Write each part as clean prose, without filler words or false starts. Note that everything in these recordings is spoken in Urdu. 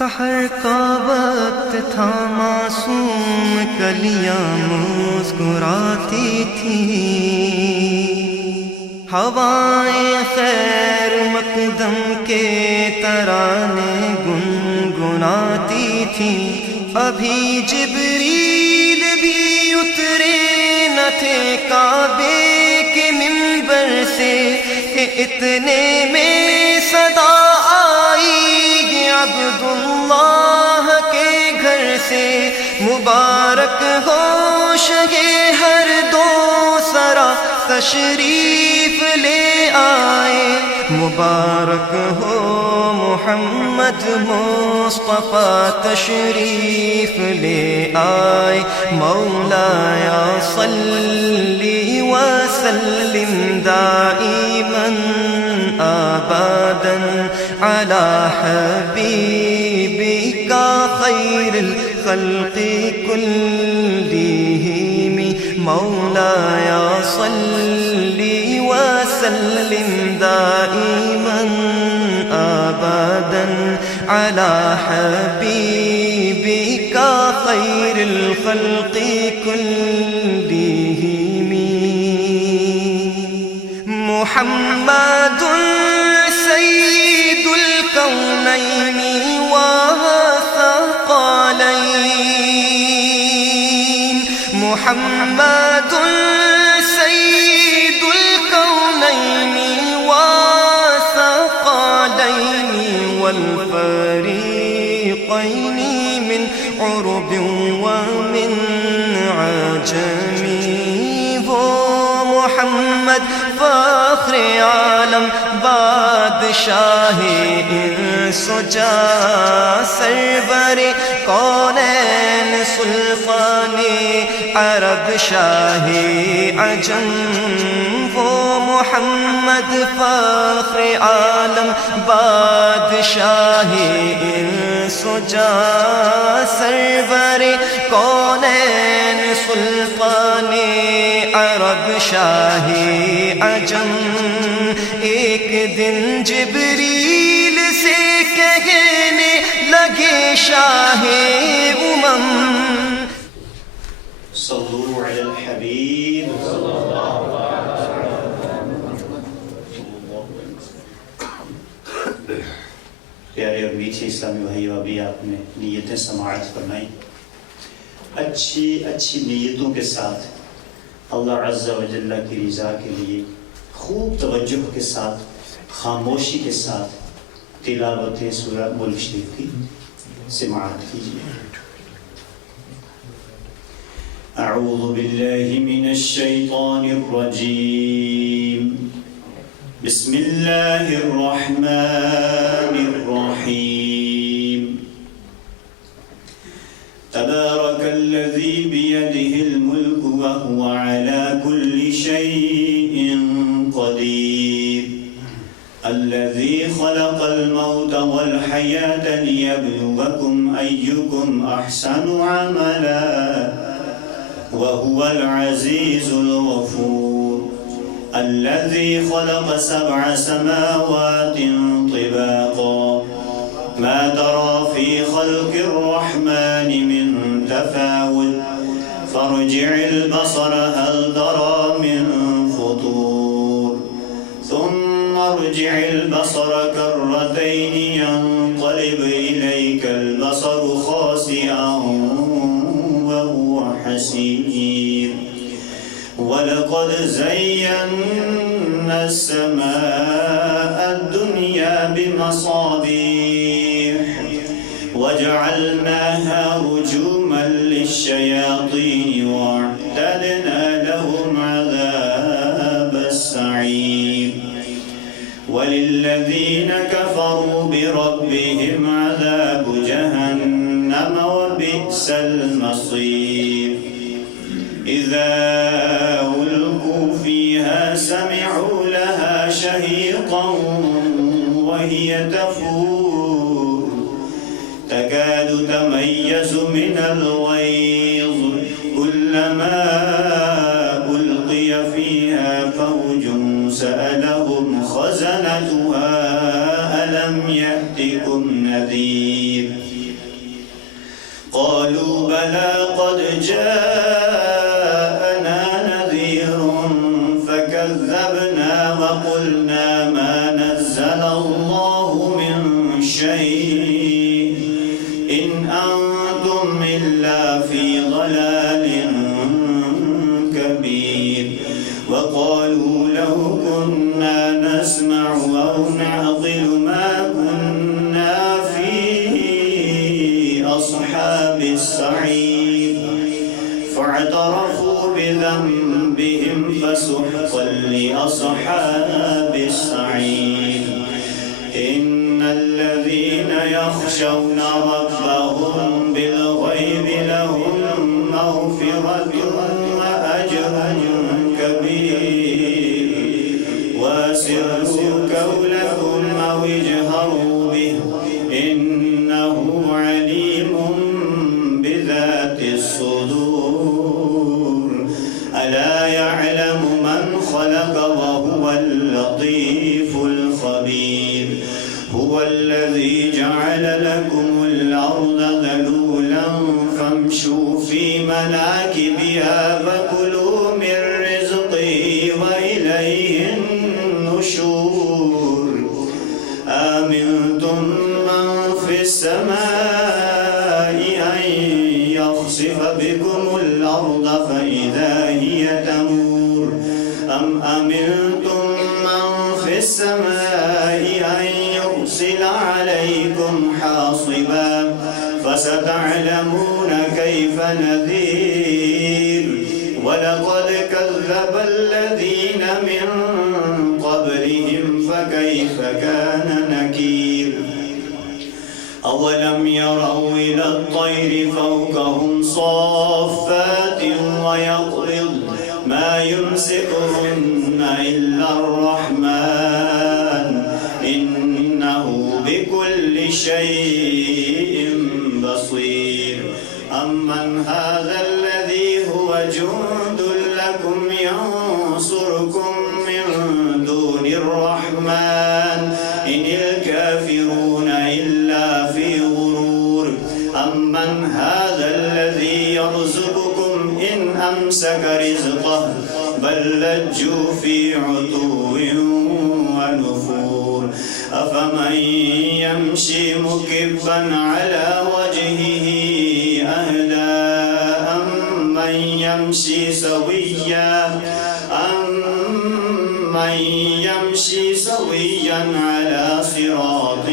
سحر کا وقت تھا، معصوم کلیاں مسکراتی تھیں، ہوائیں خیر مقدم کے ترانے گنگناتی تھیں۔ ابھی جبریل بھی اترے نہ تھے کعبے کے منبر سے کہ اتنے میں صدا آئی عبداللہ کے گھر سے، مبارک ہو شہ ہر دو سرا تشریف لے آئے، مبارک ہو محمد مصطفیٰ تشریف لے آئے۔ مولایا صلی وسلم دائما ابدا علی حبیبک خیر الخلق کلہم، مولایا صلی وسلم دائما ابدا علی حبیبک خیر الخلق کلہم۔ محمد سید الکونین والثقلین، محمد سید الکونین والثقلین والفریقین من عرب ومن عجم، وہ محمد فخر عالم بادشاہ انس و جاں، سرور کونین سلطان عرب شاہ عجم، وہ محمد فخر عالم بادشاہ انس و جاں، سرور کونین سلطان عرب شاہ عجم۔ ایک دن جبریل سے کہنے لگے شاہ امم، صلو علی الحبیب پیارے اور میٹھے اسلامی بھائیو، ابھی آپ نے نیتیں سماعت فرمائی۔ اچھی نیتوں کے ساتھ اللہ عز و جل کی رضا کے لیے خوب توجہ کے ساتھ، خاموشی کے ساتھ تلاوت سورہ ملک شریف کی سماعت کیجیے۔ اعوذ باللہ من الشیطان الرجیم، بسم اللہ الرحمن الرحیم، تبارک الذی بیدہ الملک وهو على كل شيء قدیر، الذي خلق الموت والحياة ليبلوكم أيكم أحسن عملا وهو العزيز الغفور، الذي خلق 7 سماوات طباقا ما ترى في خلق الرحمن من تفاوت فارجع البصر هل ترى من فطور ثم ارجع البصر كرتين ينقلب إليك البصر خاسئا وهو حسير، ولقد زينا السماء الدنيا بمصابيح وجعلناها رجوما للشياطين واعتدنا لهم عذاب السعير، وللذين كفروا بربهم عذاب جهنم وبئس المصير، إذا ألقوا فيها سمعوا لها شهيقا وهي تفور تكاد تميز من الغيظ، كلما ألقي فيها فوج سألهم خزنتها ألم يأتكم نذير، بلى قد جاءنا نذير فكذبنا وقلنا ما نزل الله من شيء إن أنتم إلا في ضلال كبير وقالوا لو كنا نسمع أو نعقل ما كنا في أصحاب السعير فاعترفوا بذنبهم فسحقا لأصحاب السعير إن الذين يخشون ربهم بالغيب لهم مغفرة وأجر كبير وأسروا قولكم أو اجهروا به إنه عليم بذات الصدور ألا يعلم من خلق وهو اللطيف الخبير هو الذي جعل لكم الأرض ذلولا فامشوا في مناكبها فكلوا من رزقه وإليه النشور آمنتم من في السماء أن يخسف بكم الأرض فإذا هي تمور أم أمنتم من في السماء أن يرسل عليكم حاصبا فستعلمون كيف نذير ولقد كذب الذين من قبلهم فكيف كان نكير أولم يروا إلى الطير فوقهم صافات ويقبض ما يمسكهن إلا الرحمن إنه بكل شيء بصير أمن هذا الذي هو جند لكم ينصركم من دون الرحمن إن الكافرون إلا في غرور أمن هذا الذي يرزقكم إن أمسك رزقه بل لجوا في عتو ونفور أفمن يمشي مكبا على وجهه أهدى أمن يمشي سويا على صراط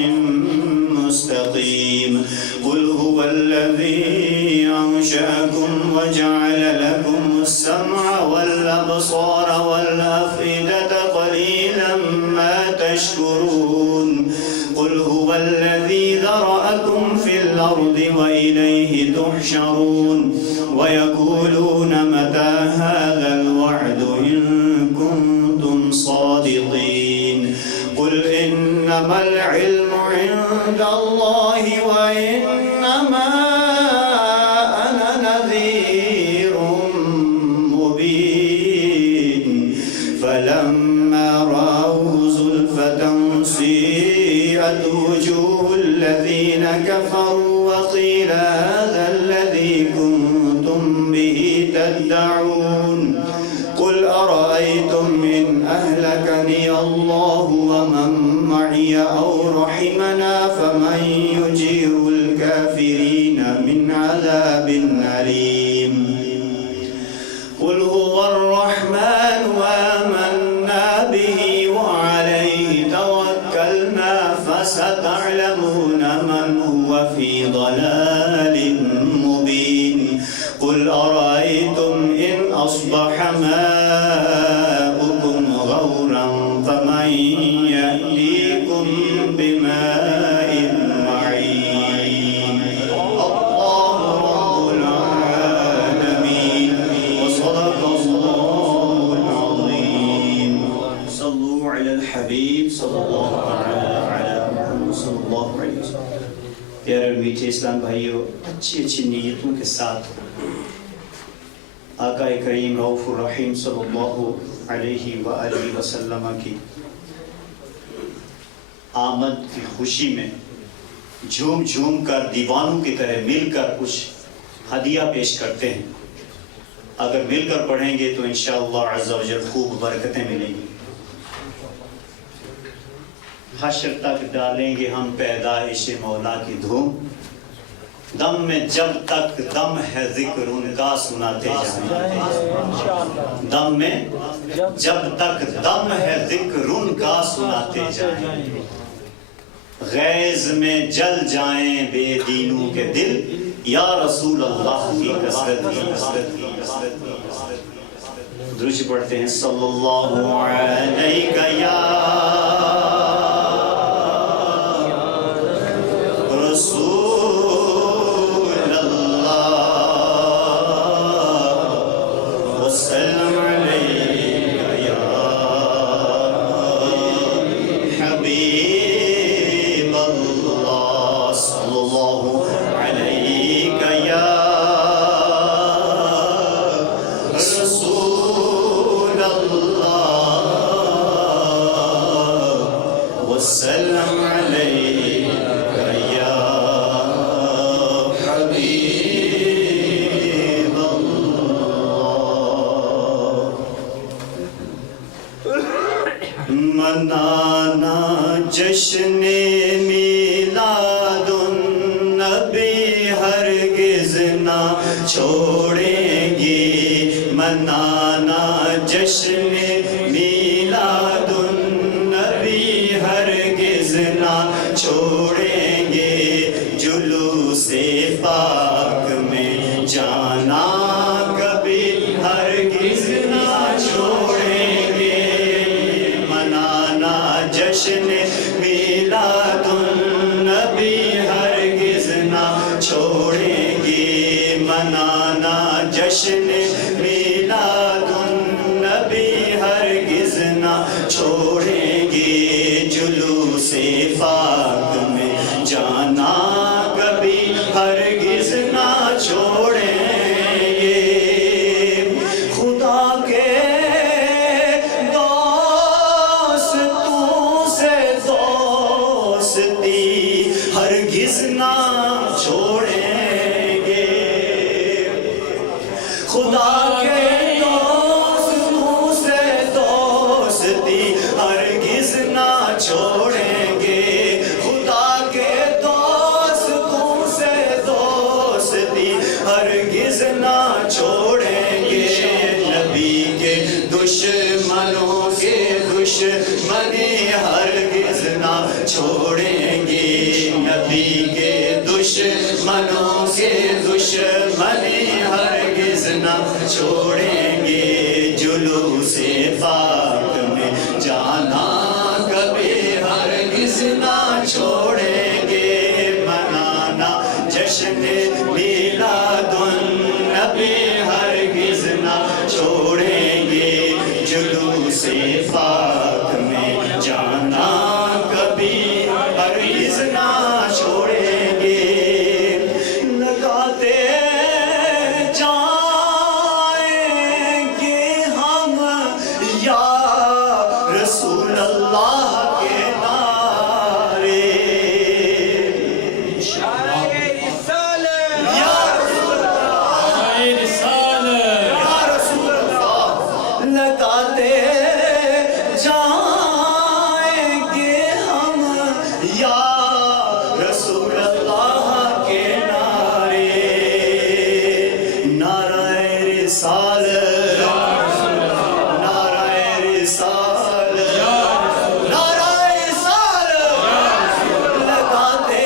مستقيم قل هو الذي أنشأكم وجعل لكم السمع والأبصار والأفئدة قليلا ما تشكرون قل هو الذي ذرأكم في الأرض وإليه تحشرون ويقولون متى هذا الوعد إن كنتم صادقين قل إنما العلم عند الله وإنما أنا نذير مبين فلما رأوه زلفة سيئت وجوه الذين كفروا وقيل هذا الذي كنتم به تدعون قل أرأيتم إن أهلكني الله ومن معي أو رحمنا فمن يجير الكافرين من عذاب أليم قل هو الرحمن وآمنا به وعليه توكلنا فستعلمون من هو في ضلال مبين قل أرأيتم إن أصبح ماؤكم غورا فمن يأتيكم بماء معين الله رب العالمين وصدق الله العظيم صلوا على الحبيب صلى الله على محمد صلى الله عليه وسلم پیارے میٹھے اسلام بھائیوں اچھی اچھی نیتوں کے ساتھ آقا کریم رؤوف الرحیم صلی اللہ علیہ وآلہ وسلم کی آمد کی خوشی میں جھوم جھوم کر دیوانوں کی طرح مل کر کچھ ہدیہ پیش کرتے ہیں. اگر مل کر پڑھیں گے تو انشاءاللہ عز و جل خوب برکتیں ملیں گی. حشر تک ڈالیں گے ہم پیدائش مولا کی دھوم، دم میں جب تک دم ہے ذکر ان کا سناتے جائیں. دم میں جب تک دم ہے ذکر ان کا سناتے جائیں. غیظ میں جل جائیں بے دینوں کے دل، یا رسول اللہ کی کثرت. درود پڑھتے ہیں صلی اللہ علیہ یا منانا جشن میلاد النبی ہرگز نہ چھوڑیں گے. منانا جشن میلاد النبی ہرگز نہ چھوڑیں گے. جلوس پاک میں جانا کبھی ہرگز نہ چھوڑیں گے. جشن میلاد النبی ہرگز نہ چھوڑیں گے. منانا جشن میلاد النبی ہرگز نہ چھوڑیں گے. جلوس پاک میں جانا کبھی ہرگز نہ چھوڑیں گے. خدا کے ہرگز نہ چھوڑیں گے. خدا کے دوستوں سے دوستی ہرگز نہ چھوڑیں گے. خدا کے دوستوں سے دوستی ہرگز نہ چھوڑیں گے. نبی کے دشمنوں کے دشمنی ہرگز نہ چھوڑیں گے. نبی کے دشمنوں کے دشمنی ہرگز نہ چھوڑیں گے. جلوس پاک میں جانا کبھی ہرگز نہ چھوڑیں گے. منانا جشن میلاد النبی ہرگز نہ چھوڑیں گے. جلوس پاک میں جانا کبھی ہرگز نہ چھوڑیں گے. لگاتے جائیں گے ہم یا رسول اللہ کے نعرے. یا رسول اللہ لگاتے جائیں گے ہم یا رسول اللہ کے نعرے. نعرہ رسالت، نعرہ رسالت، نعرہ رسالت لگاتے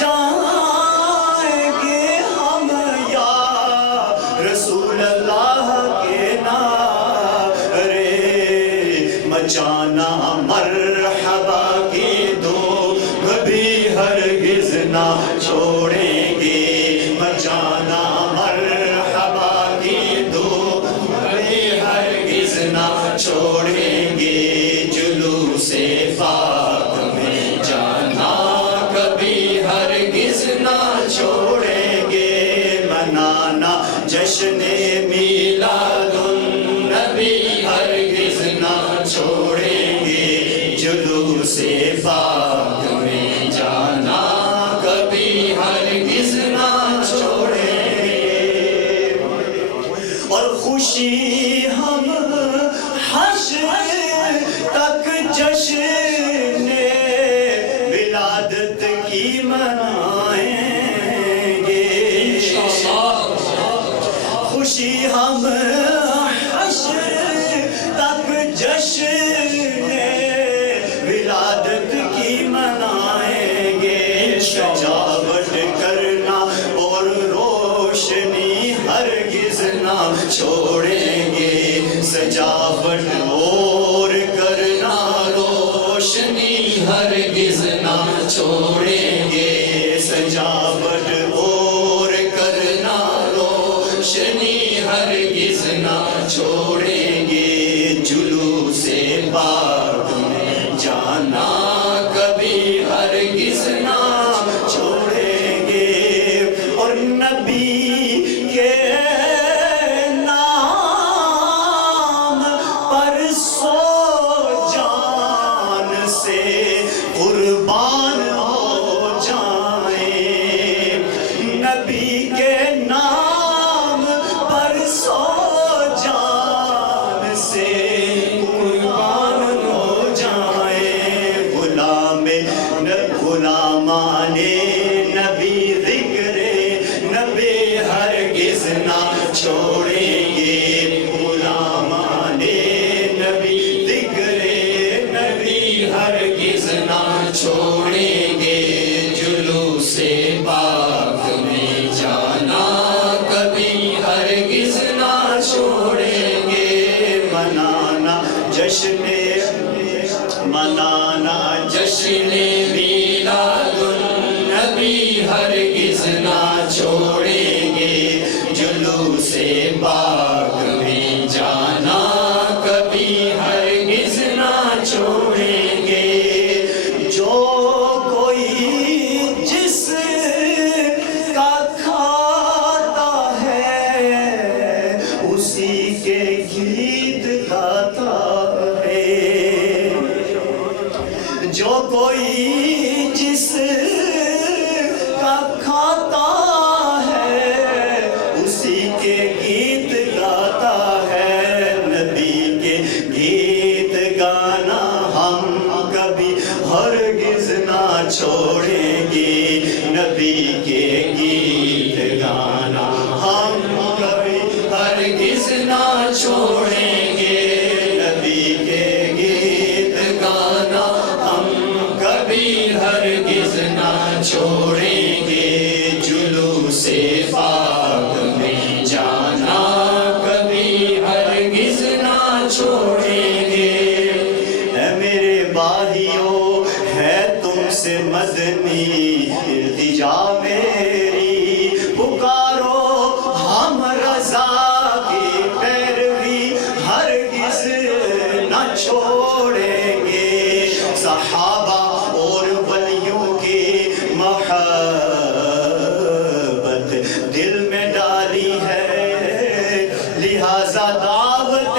جائیں گے ہم یا رسول اللہ کے نعرے. مچانا مرحبا کی دو کبھی ہرگز نہ چھوڑیں گے. مچانا مرحبا کی دو کبھی ہرگز نہ چھوڑیں گے. جلوس پاک میں جانا کبھی ہرگز نہ چھوڑیں گے. منانا جشن میلاد النبی ہرگز نہ چھوڑیں گے. جلوس پاک میں جانا کبھی ہرگز نہ چھوڑیں خوشی ہم حشر تک جشن ولادت کی منائیں گے خوشی ہم حشر تک جشن ولادت کی منائیں گے سجاوٹ کرنا اور روشنی ہرگز نہ چھوڑیں گے سجاوٹ اور کرنا روشنی ہرگز نہ چھوڑیں گے سجاوٹ اور کرنا روشنی ہرگز نہ چھوڑیں گے جلوس پاک میں جانا کبھی ہرگز نہ چھوڑیں گے اور نبی کے نام پر سو جان سے قربان ہو جائیں نبی کے نام پر سو جان سے قربان ہو جائیں غلامان نبی ذکر نبی ہرگز نہ چھوڑیں گے غلامان نبی ذکر نبی ہرگز نہ چھوڑیں گے جلوس پاک میں جانا کبھی ہرگز نہ چھوڑیں گے منانا جشن میلاد النبی ہرگز نہ چھوڑیں گے جلوس پاک میں جانا کبھی ہرگز نہ چھوڑیں گے جو کوئی جس کا کھاتا ہے اسی کے گیت گاتا ہے جو کوئی جس کا کھاتا ہے اسی کے گیت گاتا ہے نبی کے گیت گانا ہم کبھی ہرگز نہ چھوڑیں گے نبی کے گیت گانا ہم کبھی ہرگز نہ چھوڑیں گے نبی کے گیت گانا ہم کبھی ہرگز نہ چھوڑیں گے جلوس پاک میں جانا کبھی ہرگز نہ چھوڑیں گے اے میرے بھائیو ہے تم سے مدنی التجا میری پکارو ہم رضا کی پیروی ہرگز نہ چھوڑیں گے صحابہ اور ولیوں کی محبت دل میں ڈالی ہے لہذا دعوت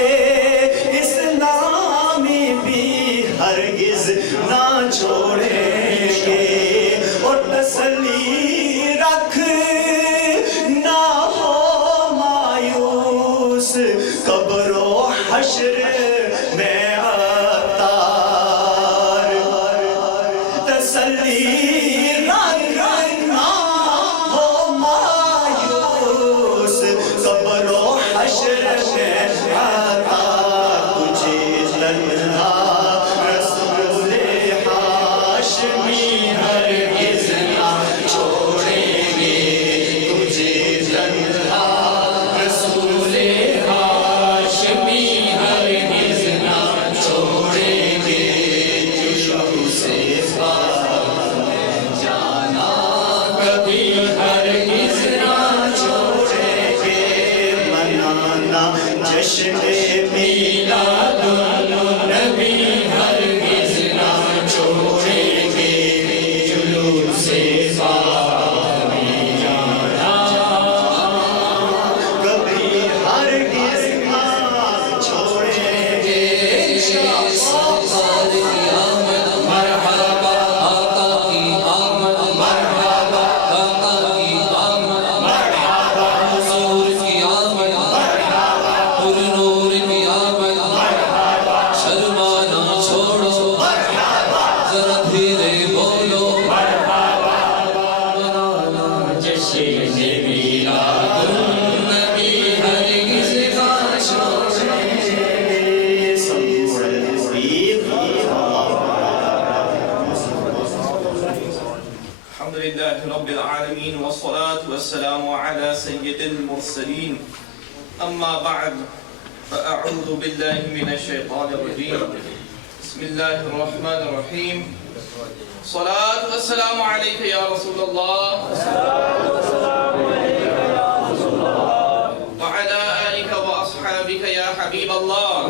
اسلامی بھی ہرگز نہ چھوڑیں گے اور تسلی رکھ نہ ہو مایوس قبر و حشر میں تسلی رکھنا ہو مایوس قبر و حشر میں تجھے تنہا رسول ہاشمی ہرگز نہ چھوڑیں گے تجھے تنہا رسول ہاشمی ہرگز نہ چھوڑیں گے جلوس پاک میں جانا کبھی ہرگز نہ چھوڑیں گے منانا جشن میلاد النبی ہرگز نہ چھوڑیں گے جلوس پاک میں جانا کبھی ہرگز نہ چھوڑیں گے مرحبا آقا کی آمد مرحبا آقا کی آمد مرحبا حضور کی آمد مرحبا جشن میلاد النبی ہرگز خاموش الحمد لله رب العالمين والصلاة والسلام على سيد المرسلين أما بعد فأعوذ بالله من الشيطان الرجيم بسم الله الرحمن الرحيم صلاة والسلام عليك يا رسول الله وعلى آلك وأصحابك يا حبيب الله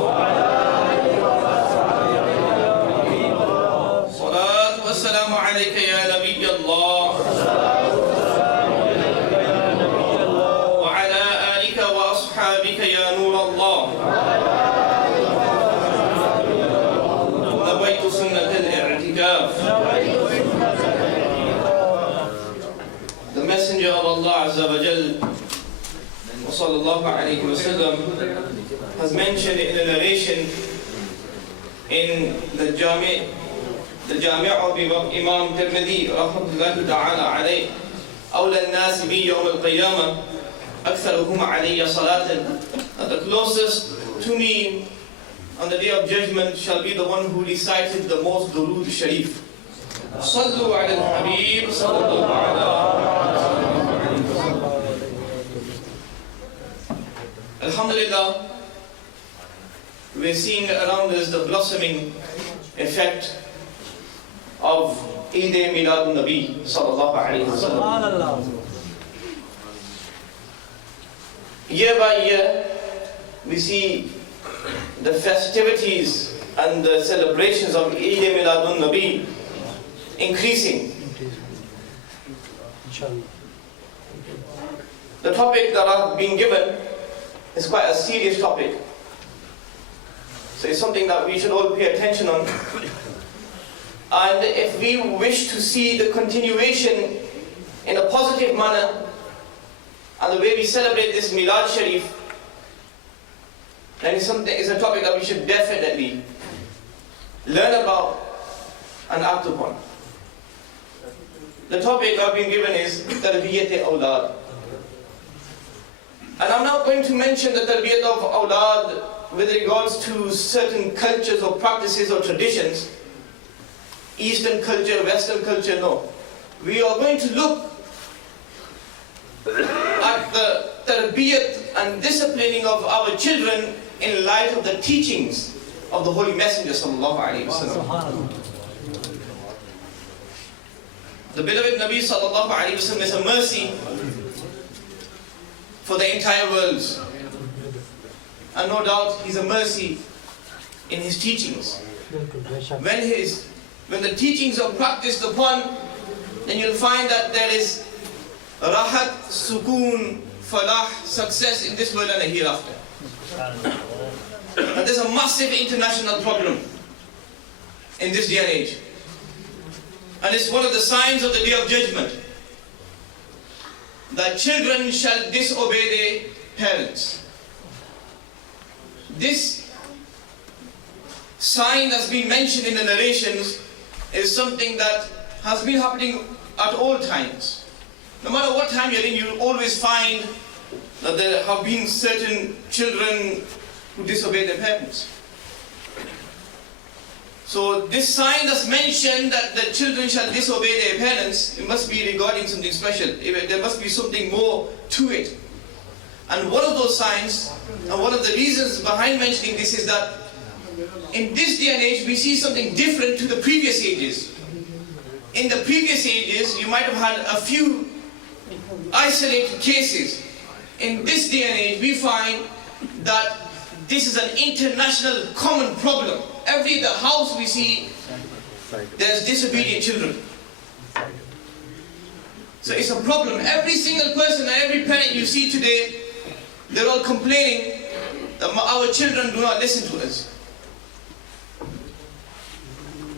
صلاة والسلام عليك يا نبي الله وعلى آلك وأصحابك يا نور الله نويت سنة الاعتكاف. The Messenger of Allah Azza wa Jal sallallahu alayhi wa sallam has mentioned in a narration in the Jami' of Imam Tirmidhi rahmatullahi ta'ala alayh, أولى الناس بي يوم القيامة أكثرهم علي صلاة, that the closest to me on the day of judgment shall be the one who recited the most durood sharif. صلوا على الحبيب صلى الله عليه وسلم. Alhamdulillah, we're seeing around us the blossoming effect of Eid Milad al-Nabi sallallahu alayhi wa sallam. Year by year, we see the festivities and the celebrations of Eid Milad al-Nabi increasing. The topic that I've been given is quite a serious topic. So it's something that we should all pay attention on. And if we wish to see the continuation in a positive manner, and the way we celebrate this Milad Sharif, then it's a topic that we should definitely learn about and act upon. The topic I've been given is Tarbiyat Awlad. And I'm not going to mention the Tarbiyat of Awlad with regards to certain cultures or practices or traditions, Eastern culture, Western culture, no. We are going to look at the tarbiyat and disciplining of our children in light of the teachings of the Holy Messenger sallallahu alaihi wasallam. The beloved Nabi sallallahu alaihi wasallam is a mercy for the entire world, and no doubt he's a mercy in his teachings. When the teachings are practiced upon, then you'll find that there is rahat, sukoon, falah, success in this world and the hereafter. And there's a massive international problem in this day and age. And it's one of the signs of the Day of Judgment, that children shall disobey their parents. This sign that's been mentioned in the narrations is something that has been happening at all times. No matter what time you're in, you'll always find that there have been certain children who disobey their parents. So this sign that's mentioned, that the children shall disobey their parents, it must be regarding something special. There must be something more to it. And one of those signs, and one of the reasons behind mentioning this, is that in this day and age, we see something different to the previous ages. In the previous ages, you might have had a few isolated cases. In this day and age, we find that this is an international common problem. Every the house we see, there's disobedient children. So it's a problem. Every single person and every parent you see today, they're all complaining that our children do not listen to us.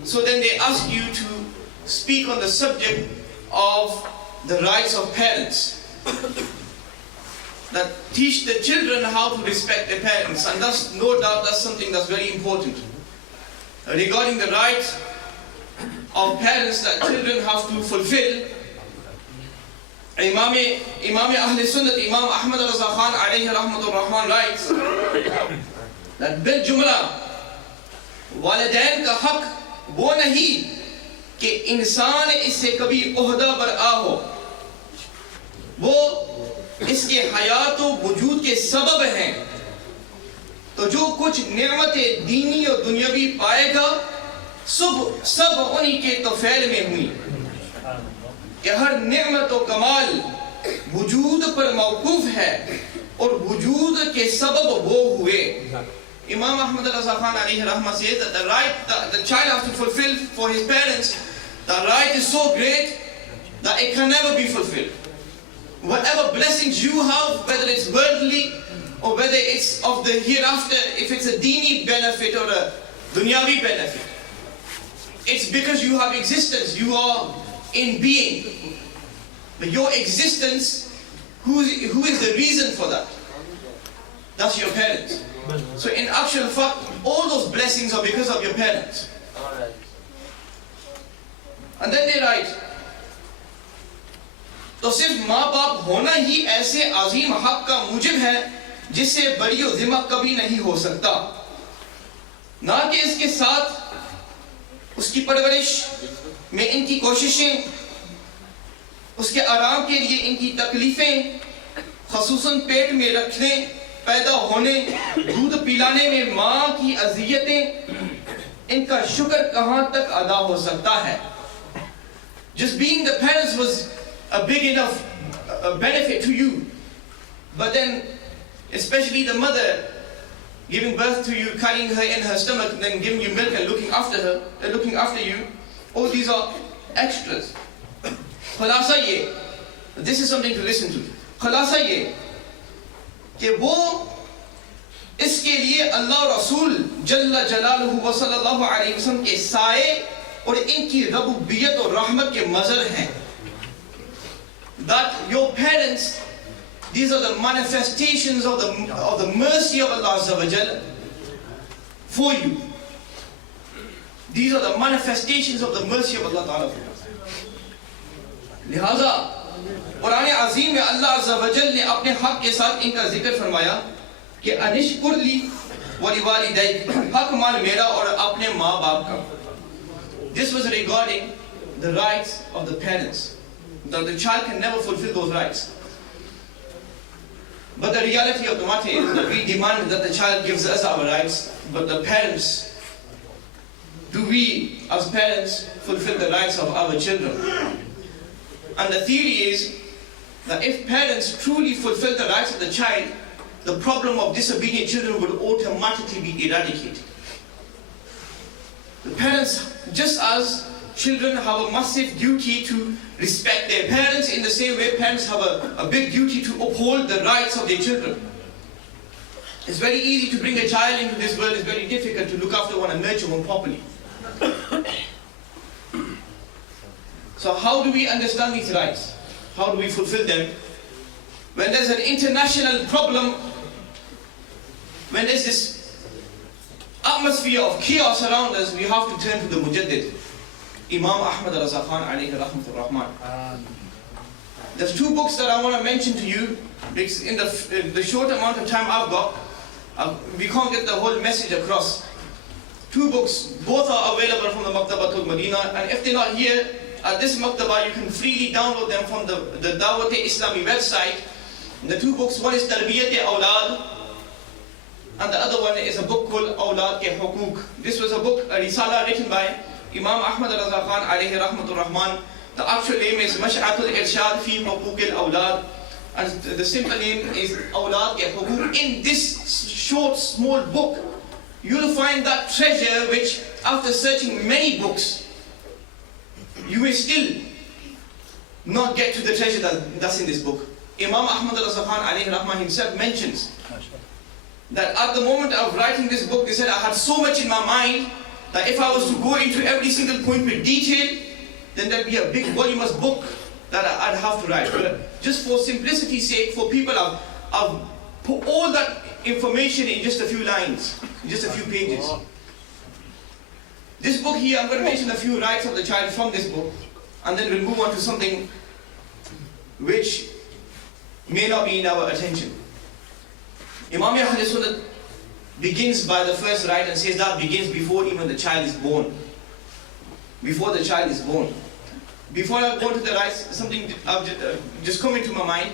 So then they ask you to speak on the subject of the rights of parents. That teach the children how to respect their parents, and that's no doubt that's something that's very important. Regarding the rights of parents that children have to fulfill, Imam Ahl Sunnat, Imam Ahmad Raza Khan alayhi rahmatur rahman writes that bil jumla walidain ka haq wo nahi کہ انسان اس سے کبھی عہدہ برآ ہو، وہ اس کے حیات و وجود کے سبب ہیں. تو جو کچھ نعمت دینی اور دنیاوی پائے گا سب انہی کے طفیل میں ہوئی، کہ ہر نعمت و کمال وجود پر موقوف ہے اور وجود کے سبب وہ ہوئے. Imam Ahmad Raza Khan alayhi rahmah says that the right that the child has to fulfill for his parents, the right is so great that it can never be fulfilled. Whatever blessings you have, whether it's worldly or whether it's of the hereafter, if it's a dini benefit or a dunyavi benefit, it's because you have existence, you are in being. But your existence, who is the reason for that? That's your parents. So in actual fact, all those blessings are because of your parents. And then they write, تو صرف ماں باپ ہونا ہی ایسے عظیم حق کا موجب ہے جس سے بڑی و ذمہ کبھی نہیں ہو سکتا، نہ کہ اس کے ساتھ اس کی پرورش میں ان کی کوششیں، اس کے آرام کے لیے ان کی تکلیفیں، خصوصاً پیٹ میں رکھنے، پیدا ہونے، دودھ پلانے میں ماں کی اذیتیں، ان کا شکر کہاں تک ادا ہو سکتا ہے. Just being the parents was a big enough benefit to you, but then especially the mother giving birth to you, carrying her in her stomach, and then giving you milk and looking after her and looking after you, all these are extras. خلاصہ یہ, this is something to listen to. خلاصہ یہ کہ وہ اس کے لیے اللہ رسول جل جلالہ و صلی اللہ علیہ وسلم کے سائے اور ان کی ربوبیت اور رحمت کے مظہر ہیں. That your parents, these are the manifestations of the mercy of Allah Azza wa Jalla for you. These are the manifestations of the mercy of Allah Ta'ala for you. لہذا قرآن عظیم میں اللہ عز و جل نے اپنے حق کے ساتھ ان کا ذکر فرمایا کہ انشکر لی وَلِوَالِدَيْكَ، حق مان میرا اور اپنے ماں باپ کا. This was regarding the rights of the parents. That the child can never fulfill those rights. But the reality of the matter is that we demand that the child gives us our rights, but the parents, do we as parents fulfill the rights of our children? And the theory is that if parents truly fulfill the rights of the child, the problem of disobedient children would automatically be eradicated. The parents, just as children have a massive duty to respect their parents, in the same way parents have a big duty to uphold the rights of their children. It's very easy to bring a child into this world, it's very difficult to look after one and nurture one properly. So how do we understand these rights? How do we fulfill them? When there's an international problem, when there's this atmosphere of chaos around us, we have to turn to the Mujaddid, Imam Ahmad Raza Khan alayhi rahmatur rahman. There's two books that I want to mention to you, because in the short amount of time I've got, we can't get the whole message across. Two books, both are available from the Maktabatul Madinah, and if they're not here at this Maktaba, you can freely download them from the Dawat-e-Islami website. And the two books, one is Tarbiyat-e-Awlad, and the other one is a book called Awlad ke Hukuk. This was a book, a risala written by Imam Ahmad Raza Khan alayhi rahmatur rahman. The actual name is Mash'atul Irshad fi Hukuk al-Awlad, and the simple name is Awlad ke Hukuk. In this short, small book, you'll find that treasure which, after searching many books, you will still not get to the treasure that's in this book. Imam Ahmad Raza Khan alayhi rahman himself mentions that at the moment of writing this book, they said, I had so much in my mind that if I was to go into every single point with detail, then there'd be a big voluminous book that I'd have to write. But just for simplicity's sake, for people, I've put all that information in just a few lines, in just a few pages. This book here, I'm going to mention a few rights of the child from this book, and then we'll move on to something which may not be in our attention. Imam Ahl Sunnah begins by the first right and says that begins before even the child is born. Before the child is born. Before I go to the rights, something just come into my mind.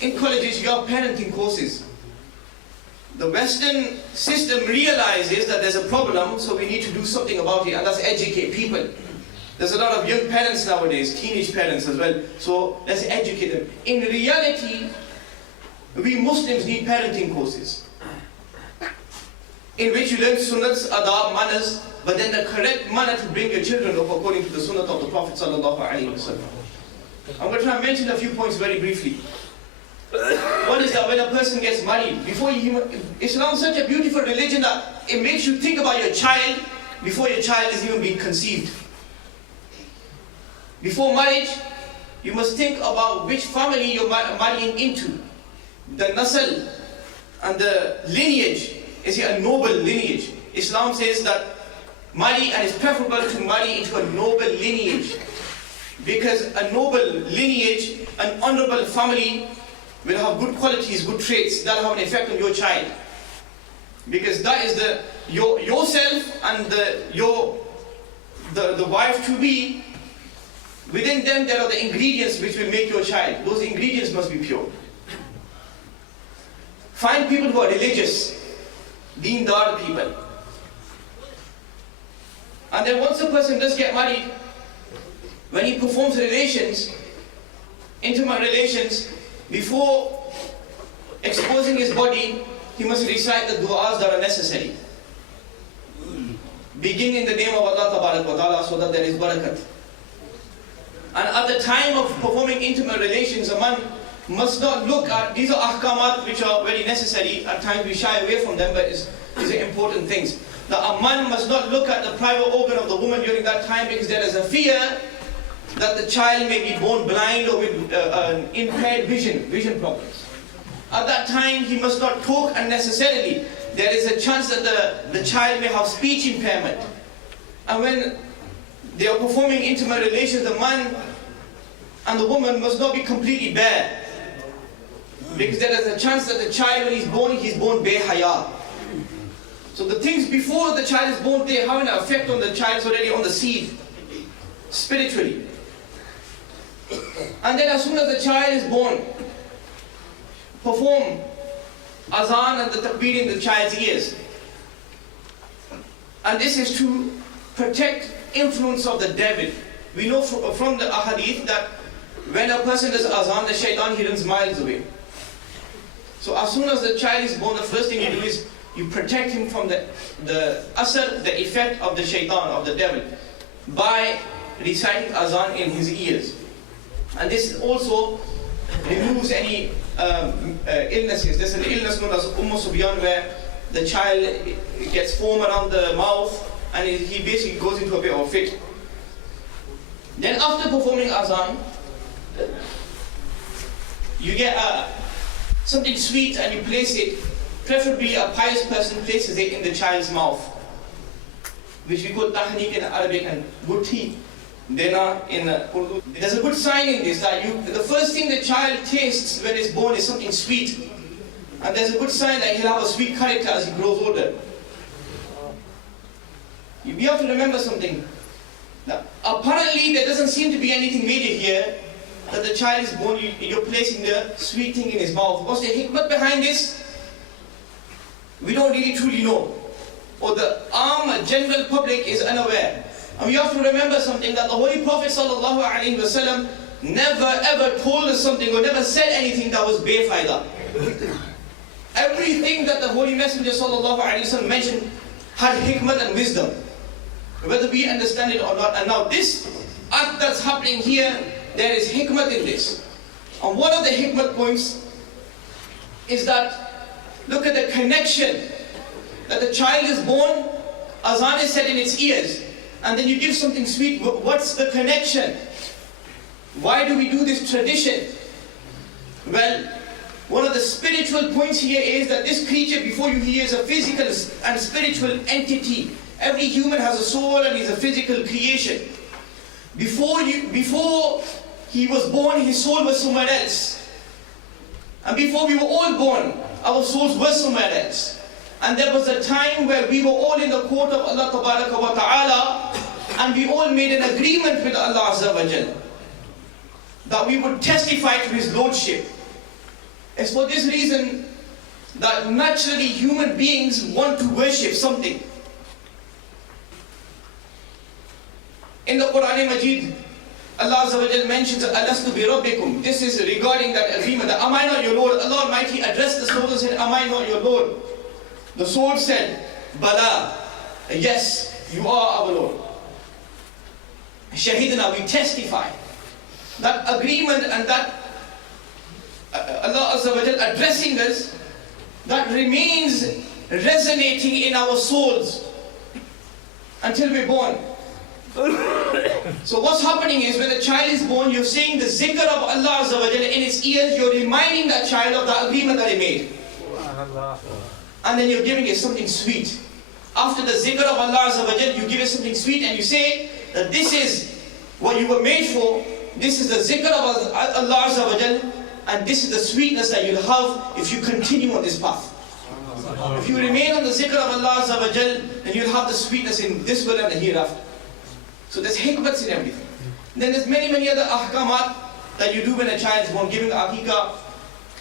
In colleges, you have parenting courses. The Western system realizes that there's a problem, so we need to do something about it, and that's educate people. There's a lot of young parents nowadays, teenage parents as well, so let's educate them. In reality, we Muslims need parenting courses, in which you learn sunnahs, adab, manners, but then the correct manner to bring your children up according to the sunnah of the Prophet sallallahu alaihi wasallam. I'm going to try and mention a few points very briefly. One is that when a person gets married, Islam is such a beautiful religion that it makes you think about your child before your child is even being conceived. Before marriage, you must think about which family you're marrying into. The nasl and the lineage is a noble lineage. Islam says that marry, and it's preferable to marry into a noble lineage, because a noble lineage, an honorable family will have good qualities, good traits that have an effect on your child, because that is yourself and the wife to be. Within them there are the ingredients which will make your child. Those ingredients must be pure. Find people who are religious, deendar people. And then once a person does get married, when he performs relations, intimate relations, before exposing his body, he must recite the du'as that are necessary. Begin in the name of Allah Tabarak wa Ta'ala, so that there is barakat. And at the time of performing intimate relations, a man must not look at, these are ahkamat which are very necessary, at times we shy away from them, but these are important things. That a man must not look at the private organ of the woman during that time, because there is a fear that the child may be born blind or with impaired vision problems. At that time, he must not talk unnecessarily. There is a chance that the child may have speech impairment. And when they are performing intimate relations, the man and the woman must not be completely bare, because there is a chance that the child, when he's born behaya. So the things before the child is born, they have an effect on the child already, on the seed, spiritually. And then as soon as the child is born, perform azan and the takbir in the child's ears. And this is to protect influence of the devil. We know from the ahadith that when a person does azan, the shaitan, he runs miles away. So as soon as the child is born, the first thing you do is you protect him from the asar, the effect of the shaitan, of the devil, by reciting azan in his ears. And this also removes any illnesses. There's an illness known as Subyan, where the child gets foam around the mouth and he basically goes into a bit of a fit. Then after performing azan, you get something sweet and you place it, preferably a pious person places it in the child's mouth, which we call tahniq in Arabic and guthi, dena in Urdu. There's a good sign in this, that the first thing the child tastes when he's born is something sweet. And there's a good sign that he'll have a sweet character as he grows older. You have to remember something. Now, apparently there doesn't seem to be anything major here, that the child is born, you're placing the sweet thing in his mouth. What's the hikmah behind this? We don't really truly know. Or the general public is unaware. And we have to remember something, that the Holy Prophet ﷺ never ever told us something or never said anything that was bayfayda. Everything that the Holy Messenger ﷺ mentioned had hikmah and wisdom, whether we understand it or not. And now this act that's happening here, there is hikmah in this. And one of the hikmah points is that, look at the connection, that the child is born, azan is said in its ears, and then you give something sweet. What's the connection? Why do we do this tradition? Well, one of the spiritual points here is that this creature before you, he is a physical and spiritual entity. Every human has a soul and is a physical creation. Before he was born, his soul was somewhere else. And before we were all born, our souls were somewhere else. And there was a time where we were all in the court of Allah Tabaraka wa Ta'ala, and we all made an agreement with Allah Azza wa Jal that we would testify to His Lordship. It's for this reason that naturally human beings want to worship something. In the Quran Majid, Allah Azza wa Jal mentions Alastu bi Rabbikum. This is regarding that agreement that am I not your Lord? Allah Almighty addressed the soul and said, am I not your Lord? The soul said, Bala, yes, you are our Lord. Shahidna, we testify. That agreement and that Allah Azza wa Jal addressing us, that remains resonating in our souls until we're born. So what's happening is when a child is born, you're saying the zikr of Allah Azza wa Jal in its ears, you're reminding that child of the agreement that he made. And then you're giving it something sweet. After the zikr of Allah Azza wa Jal, you give it something sweet and you say that this is what you were made for, this is the zikr of Allah Azza wa Jal, and this is the sweetness that you'll have if you continue on this path. If you remain on the zikr of Allah Azza wa Jal, then you'll have the sweetness in this world and the hereafter. So there's hikmats in everything. Then there's many other ahkamat that you do when a child is born, giving aqiqah,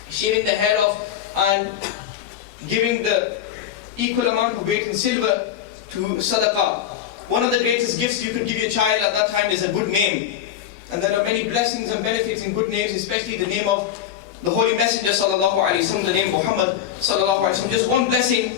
shaving the hair off, and giving the equal amount of weight in silver to sadaqah. One of the greatest gifts you could give your child at that time is a good name. And there are many blessings and benefits in good names, especially the name of the Holy Messenger sallallahu alaihi wasallam, the name Muhammad sallallahu alaihi wasallam. Just one blessing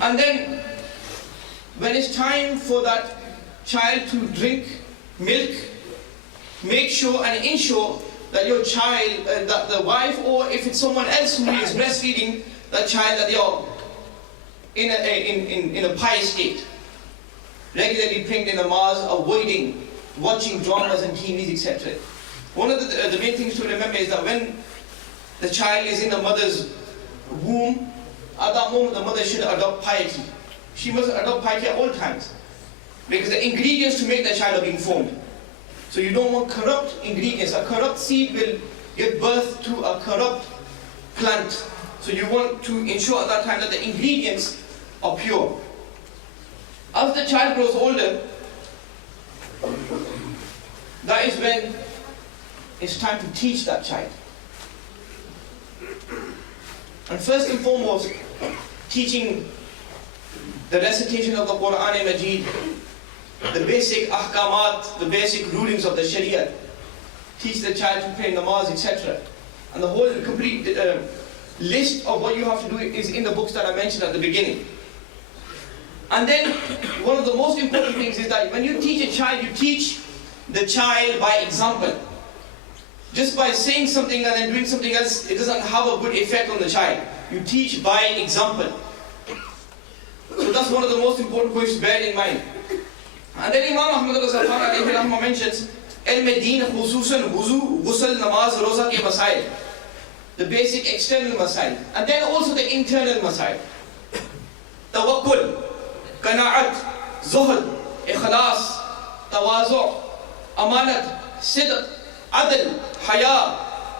And then when it's time for that child to drink milk, make sure and ensure that your child, that the wife, or if it's someone else who is breastfeeding that child, that they are in a pious state. Regularly praying in namaz, avoiding watching dramas and TVs, etc. One of the main things to remember is that when the child is in the mother's womb, at that moment the mother should adopt piety. She must adopt piety at all times, because the ingredients to make the child are being formed. So you don't want corrupt ingredients. A corrupt seed will give birth to a corrupt plant. So you want to ensure at that time that the ingredients are pure. As the child grows older, that is when it's time to teach that child. And first and foremost, teaching the recitation of the Quran Majid, the basic ahkamat, the basic rulings of the Sharia. Teach the child to pray namaz, etc. And the whole complete list of what you have to do is in the books that I mentioned at the beginning. And then one of the most important things is that when you teach a child, you teach the child by example. Just by saying something and then doing something else, it doesn't have a good effect on the child. You teach by example. So that's one of the most important points to bear in mind. And then Imam Ahmad al-Ghazali mentions Al-Medin khususan wuzu, ghusl, namaz, roza ke masail. The basic external masail. And then also the internal masail. Tawakkul, Qana'at, Zuhd, Ikhlas, Tawazu', Amanat, Sidq, Adl, Haya,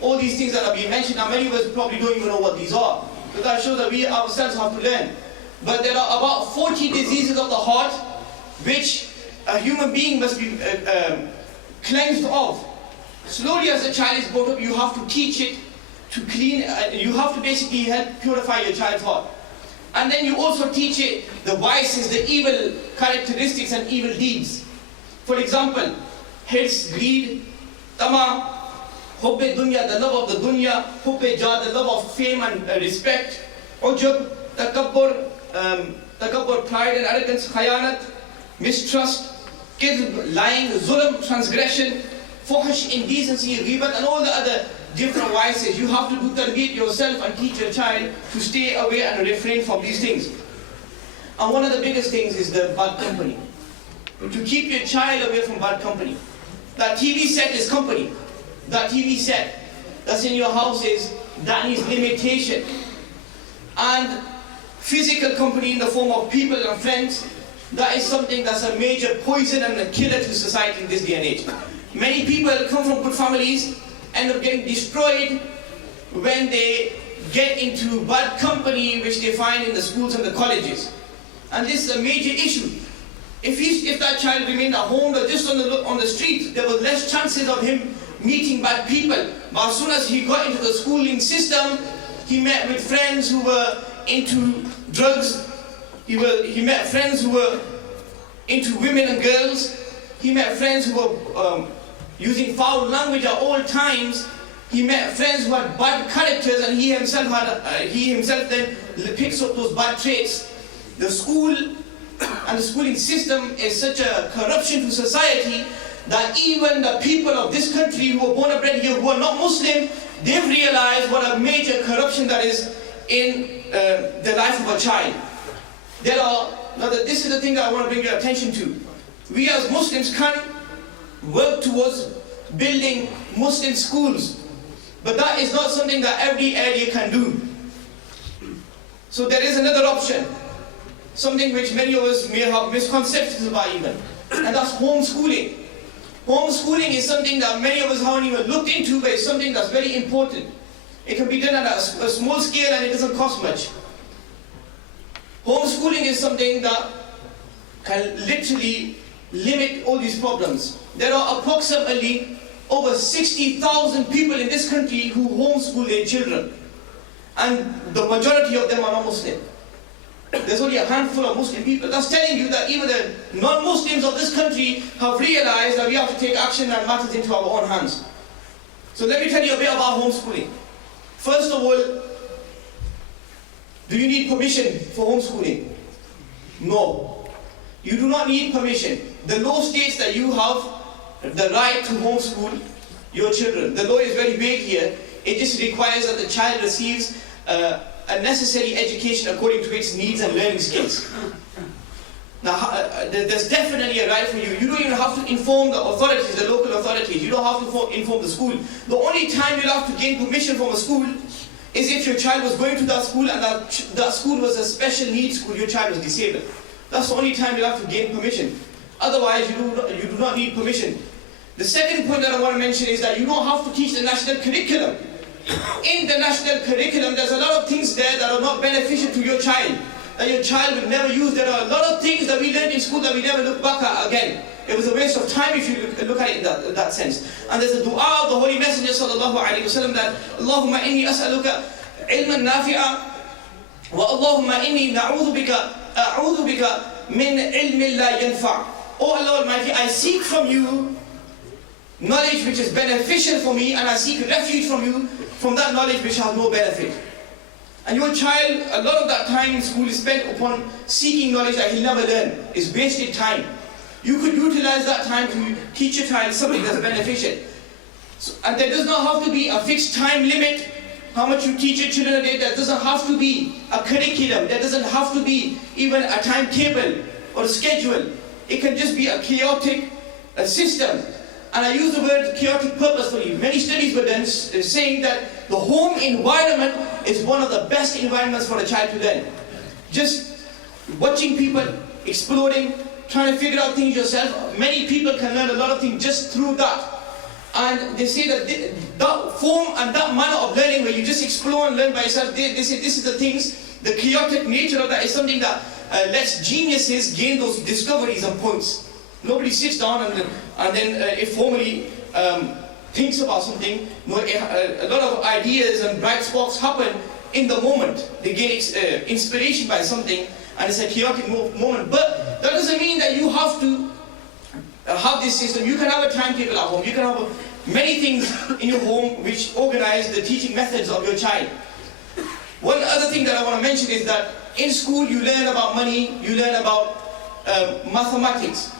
all these things that are being mentioned. Now many of us probably don't even know what these are. So that shows that we ourselves have to learn. But there are about 40 diseases of the heart which a human being must be cleansed of. Slowly as a child is brought up, you have to teach it to clean, you have to basically help purify your child's heart. And then you also teach it the vices, the evil characteristics and evil deeds. For example, hirs, greed, tama, hubbe dunya, the love of the dunya, hubbe jah, the love of fame and respect, ujub, takabbur, pride and arrogance, khayanat, mistrust, kidb, lying, zulm, transgression, fuhsh, indecency, ghibat, and all the other different vices. You have to do tarbiyat yourself and teach your child to stay away and refrain from these things. And one of the biggest things is the bad company. To keep your child away from bad company. That TV set is company. That TV set that's in your house that needs limitation. And physical company in the form of people and friends, that is something that's a major poison and a killer to society in this day and age. Many people come from good families, end up getting destroyed when they get into bad company which they find in the schools and the colleges. And this is a major issue. If that child remained at home or just on the street, there was less chances of him meeting bad people. But as soon as he got into the schooling system, he met with friends who were into drugs. He met friends who were into women and girls. He met friends who were using foul language at all times. He met friends who had bad characters, and he himself then picks up those bad traits. The school and the schooling system is such a corruption to society that even the people of this country who are born and bred here, who are not Muslim, they've realized what a major corruption that is in the life of a child. This is the thing that I want to bring your attention to. We as Muslims can work towards building Muslim schools, but that is not something that every area can do. So there is another option, something which many of us may have misconceptions about even, and that's homeschooling. Homeschooling is something that many of us haven't even looked into, but it's something that's very important. It can be done at a small scale and it doesn't cost much. Homeschooling is something that can literally limit all these problems. There are approximately over 60,000 people in this country who homeschool their children, and the majority of them are not Muslim. There's only a handful of Muslim people. That's telling you that even the non-Muslims of this country have realized that we have to take action and matters into our own hands. So let me tell you a bit about homeschooling. First of all, do you need permission for homeschooling? No. You do not need permission. The law states that you have the right to homeschool your children. The law is very vague here. It just requires that the child receives a necessary education according to its needs and learning skills. Now, there's definitely a right for you. You don't even have to inform the authorities, the local authorities. You don't have to inform the school. The only time you'll have to gain permission from a school is if your child was going to that school and that school was a special needs school, your child was disabled. That's the only time you'll have to gain permission. Otherwise, you do not need permission. The second point that I want to mention is that you don't have to teach the national curriculum. In the national curriculum, there's a lot of things there that are not beneficial to your child, that your child will never use. There are a lot of things that we learned in school that we never look back at again. It was a waste of time if you look at it in that sense. And there's a dua of the Holy Messenger sallallahu alaihi wasallam that Allahumma inni as'aluka ilman nafi'a wa Allahumma inni a'udhu bika min ilmin la yanfa'. Oh Allah Almighty, I seek from you knowledge which is beneficial for me, and I seek refuge from you from that knowledge which has no benefit. And your child, a lot of that time in school is spent upon seeking knowledge that he'll never learn. It's wasted time. You could utilize that time to teach your child something that's beneficial. And there does not have to be a fixed time limit how much you teach your children a day. There doesn't have to be a curriculum. There doesn't have to be even a timetable or a schedule. It can just be a chaotic system. And I use the word chaotic purposefully. Many studies were done saying that the home environment is one of the best environments for a child to learn. Just watching people exploring, trying to figure out things yourself. Many people can learn a lot of things just through that. And they say that that form and that manner of learning where you just explore and learn by yourself, they say this is the things, the chaotic nature of that is something that lets geniuses gain those discoveries and points. Nobody sits down and then formally thinks about something. No, a lot of ideas and bright sparks happen in the moment. They gain inspiration by something, and it's a chaotic moment. But that doesn't mean that you have to have this system. You can have a timetable at home. You can have many things in your home which organize the teaching methods of your child. One other thing that I want to mention is that in school you learn about money, you learn about mathematics.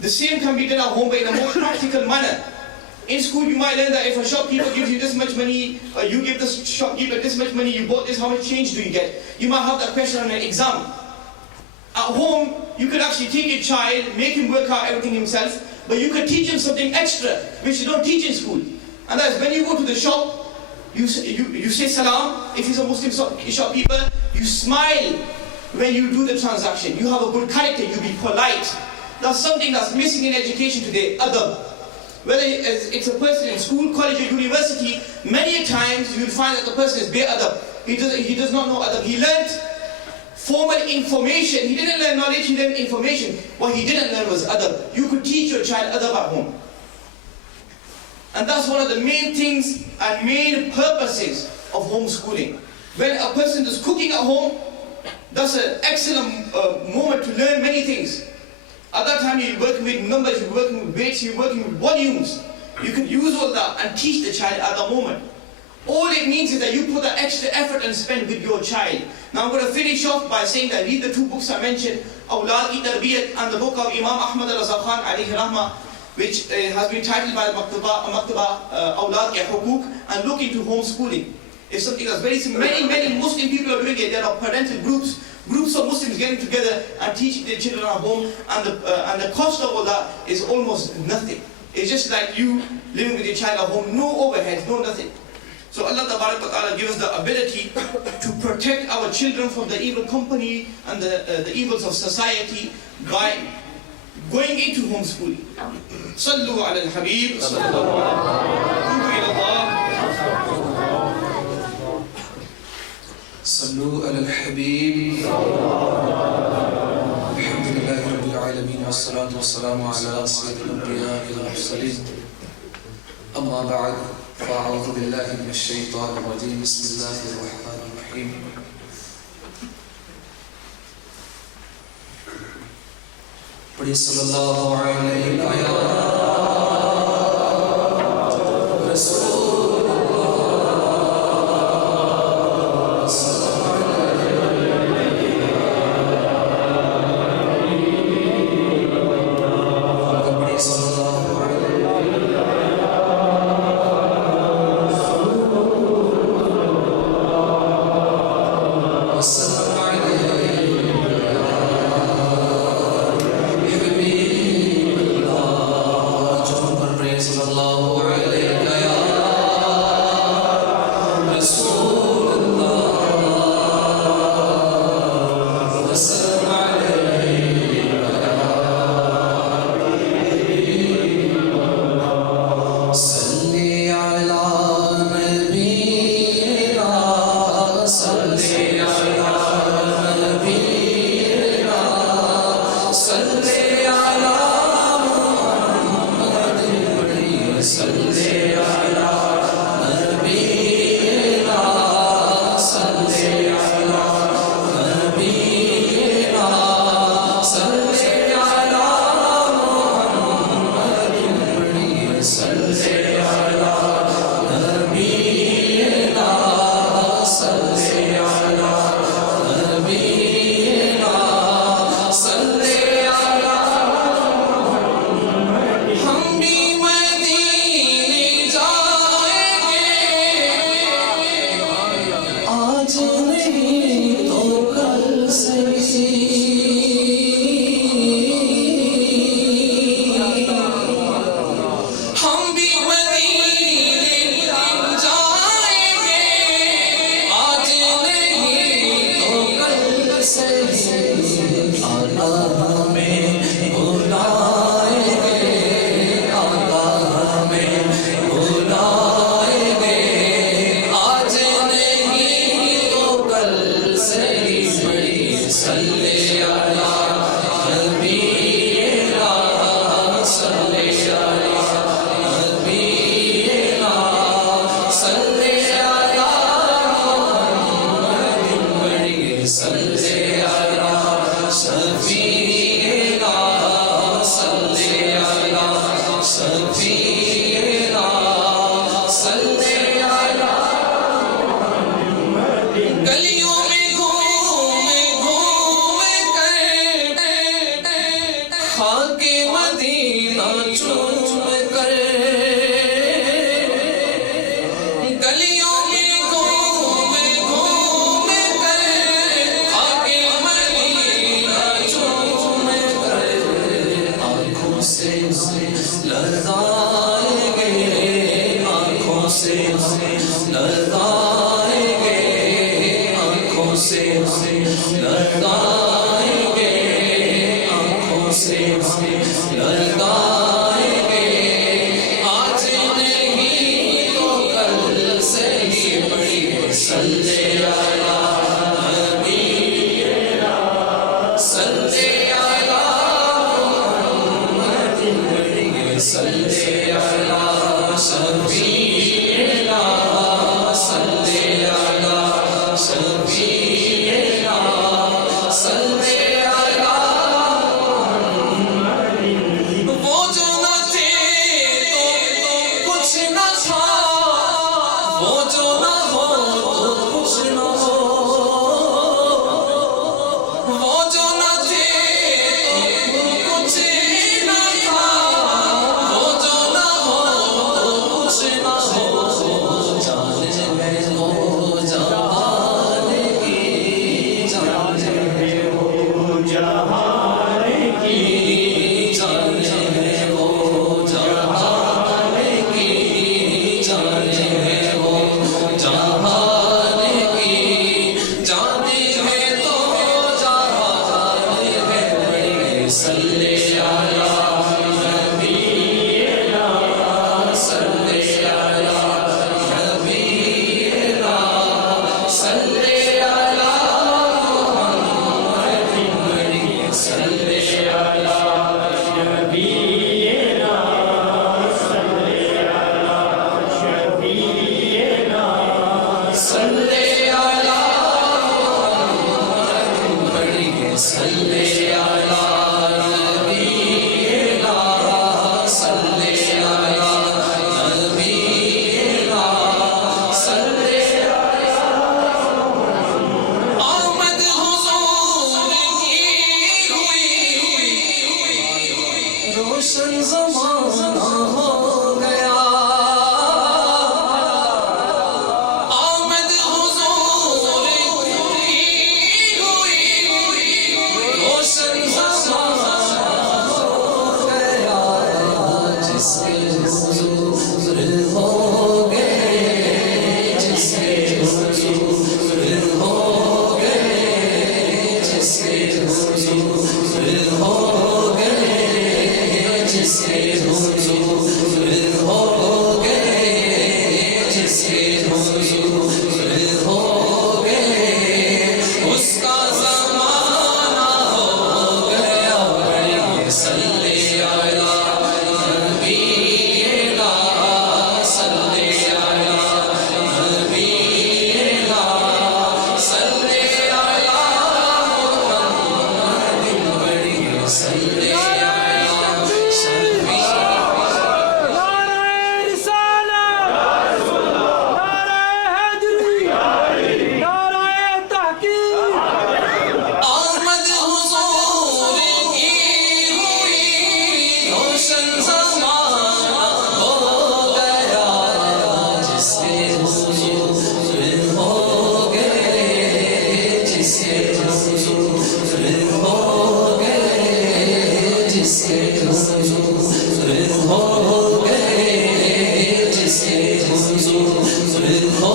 The same can be done at home, but in a more practical manner. In school, you might learn that if a shopkeeper gives you this much money, or you give the shopkeeper this much money, you bought this, how much change do you get? You might have that question on an exam. At home, you could actually take your child, make him work out everything himself, but you could teach him something extra, which you don't teach in school. And that's when you go to the shop, you say salam. If he's a Muslim shopkeeper, you smile when you do the transaction. You have a good character, you be polite. That's something that's missing in education today, adab. Whether it's a person in school, college or university, many times you'll find that the person is be-adab. He does not know adab. He learned formal information. He didn't learn knowledge, he learned information. What he didn't learn was adab. You could teach your child adab at home. And that's one of the main things and main purposes of homeschooling. When a person is cooking at home, that's an excellent moment to learn many things. At that time you're working with numbers, you're working with weights, you're working with volumes. You can use all that and teach the child at the moment. All it means is that you put that extra effort and spend with your child. Now I'm going to finish off by saying that read the two books I mentioned, Awlad Ki Tarbiyat and the book of Imam Ahmad Raza Khan alayhi rahmah, which has been titled by Maktaba Awlad Ke Hukuk, and look into homeschooling. It's something that's very simple. Many Muslim people are doing it. There are parental groups of Muslims getting together and teaching their children at home, and the cost of all that is almost nothing. It's just like you living with your child at home, no overhead, no nothing. So Allah Ta'ala gives us the ability to protect our children from the evil company and the evils of society by going into homeschooling. Sallu ala al-Habib, sallallahu صلوا على الحبيب الحمد لله رب العالمين والصلاة والسلام على أسعد الأنبياء والمرسلين أما بعد فأعوذ بالله من الشيطان الرجيم بسم الله الرحمن الرحيم پڑھیے صلی اللہ علیہ رسول لڑائیں گے آنکھوں سے لڑائیں گے آنکھوں سے لڑائیں گے آج نہیں تو کل سے ہی بڑی صلی علی نبینا صلی علی محمد بڑی صلی علی شفیعنا صلی علی شفیعنا صلی علی وہ جو نہ تھے تو کچھ نہ تھا وہ جو نہ ہو تو کچھ نہ ہو وہ جو نہ تھے تو کچھ نہ تھا وہ جو نہ ہو تو کچھ نہ ہو جان ہے وہ جہان کی جان ہے وہ جہان کی جان ہے وہ جہان کی جان ہے وہ جہان کی جان ہے تو جہان ہے بڑی صلی علی نبینا صلی علی نبینا صلی علی محمد بڑی صلی علی نبینا صلی علی شفیعنا صلی علی محمد بڑی صلی علی نبینا صلی علی نبینا صلی علی آمد حضور کی ہوئی روشن زمانہ ہو گیا آمد حضور کی ہوئی روشن زمانہ ہو گیا جس کے حضور ہو گئے جس کے حضور ہو گئے جس کے حضور ہو گئے جس کے حضور ہو گئے جس کے حضور ہو گئے اس کا زمانہ ہو گیا بڑی صلی علی نبینا صلی علی نبینا صلی علی محمد بڑی صلی علی شفیعنا آمد حضور کی ہوئی روشن زمانہ ہو گیا جس کے حضور ہو گئے جس کے حضور ہو گئے جس کے حضور ہو گئے جس کے حضور ہو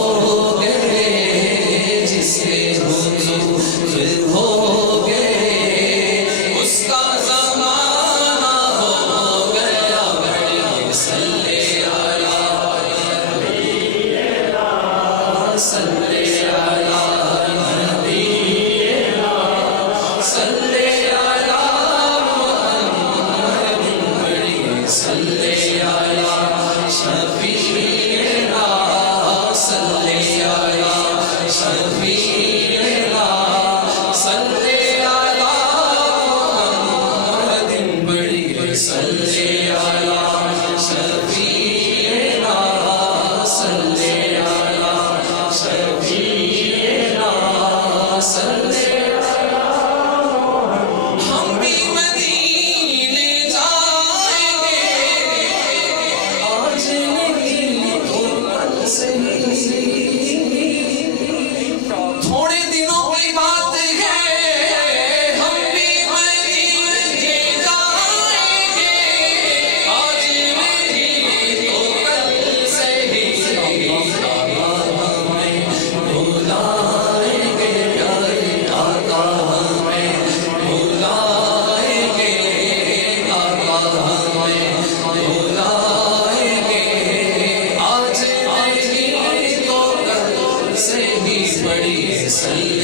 گئے جس کے حضور ہو گئے اس کا زمانہ ہو گیا بڑی صلی علی نبینا صلی علی نبینا صلی علی محمد بڑی صلی علی شفیعنا صلی علی شفیعنا صلی علی محمد بڑی صلی علی شفیعنا صلی علی شفیعنا صلی ہم بھی مدینے جائیں گے آج نہیں تو کل سے تھوڑے دنوں کی بات ہے ہم بھی مدینے جائیں گے آج نہیں تو کل سے ہی پڑھیے صلی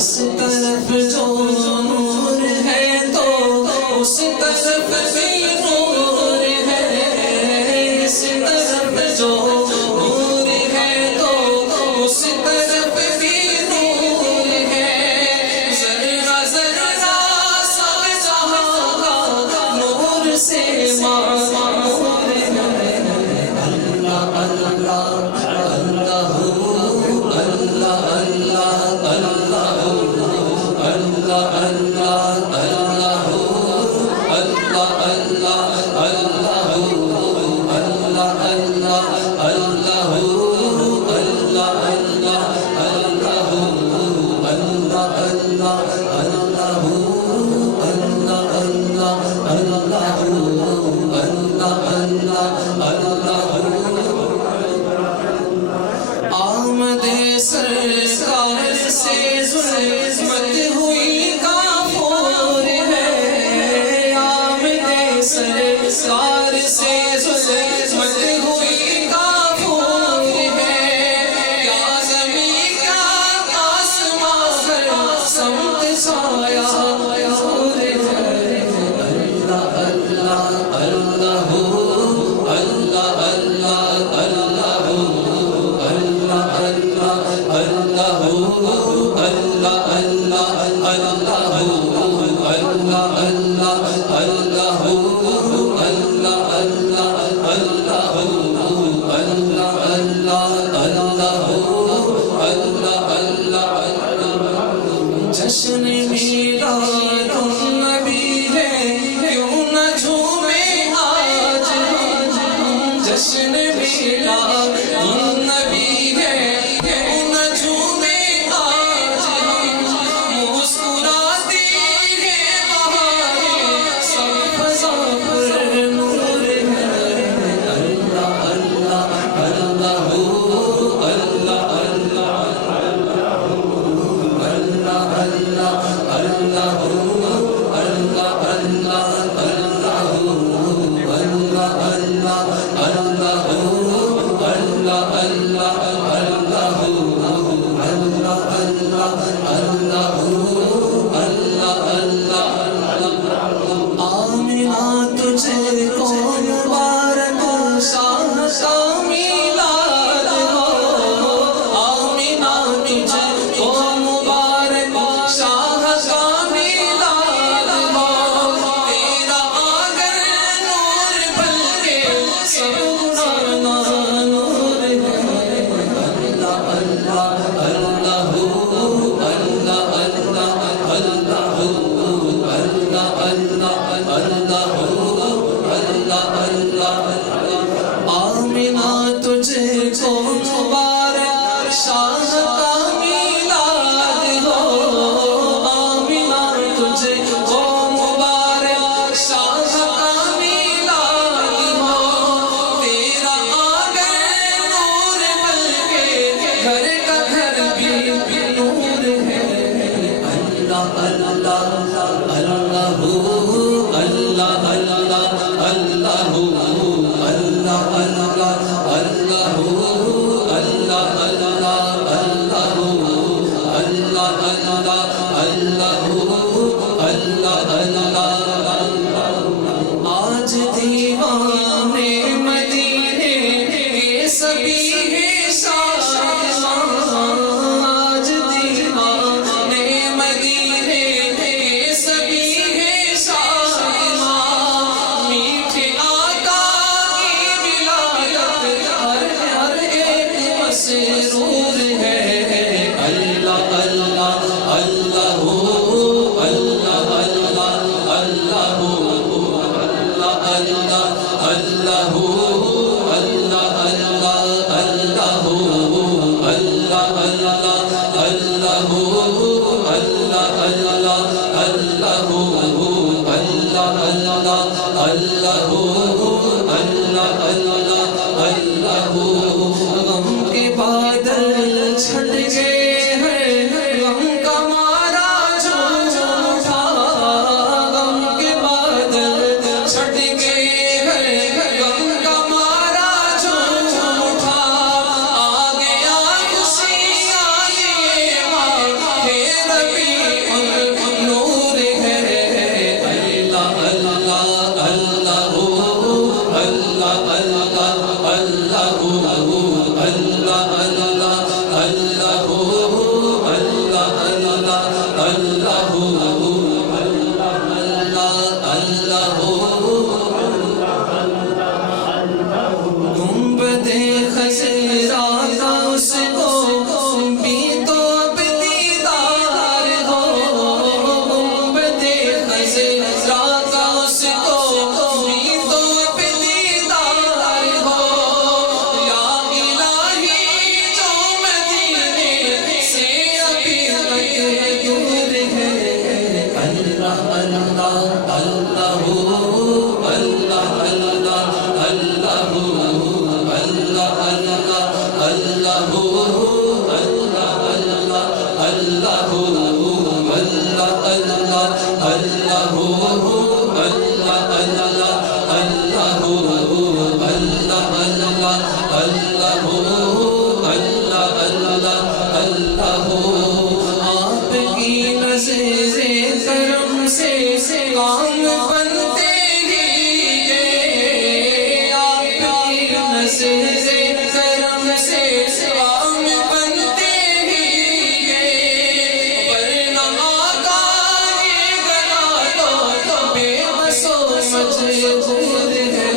اس طرف جو نور ہے تو اس طرف بھی نور ہے، اس طرف جو نور ہے تو اس طرف بھی نور ہے، ذرہ ذرہ سب جہاں کا نور سے معمور ہے۔ اللہ اللہ جشن میلاد النبی ہے کیوں نہ جھومے آج، جشن میلاد النبی ہے کیوں نہ جھومے آج دیوانے مدینے کے سبھی ہیں شاد، آج دیوانے مدینے کے سبھی ہیں شاد، میٹھے آقا کی ولایت ہر ایک مسرور ہے۔ اللہ اللہ اللہ اللہ اللہ اللہ غم کے بادل چھٹ گئے ہیں، غم کا مارا جھوم اٹھا، غم کے بادل چھٹ گئے ہیں، غم کا مارا جھوم اٹھا، آ گیا خوشی آنے ہے ربیع النور ہے۔ اللہ اللہ اللہ اللہ اللہ گنبدِ خضرا کا اس کو بھی تو اب دیدار ہو، گنبدِ خضرا کا اس کو بھی تو اب دیدار ہو، یا الہی جو مدینے سے ابھی تک دور ہے۔ اللہ اللہ اللہ اللہ اللہ آپ کی نظر کرم سے کام بنتے ہی گئے، آپ کی نظر کرم سے کام بنتے ہی گئے، ورنہ آقا یہ گنا تو بے بس و مجبور ہے۔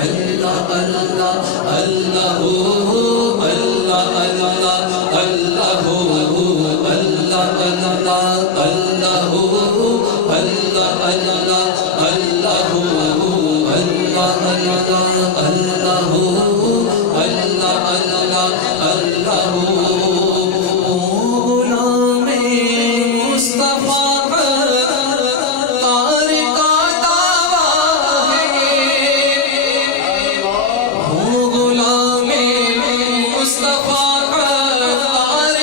اللہ اللہ اللہ غلام مصطفیٰ تار کا دعویٰ ہے، غلام مصطفیٰ تار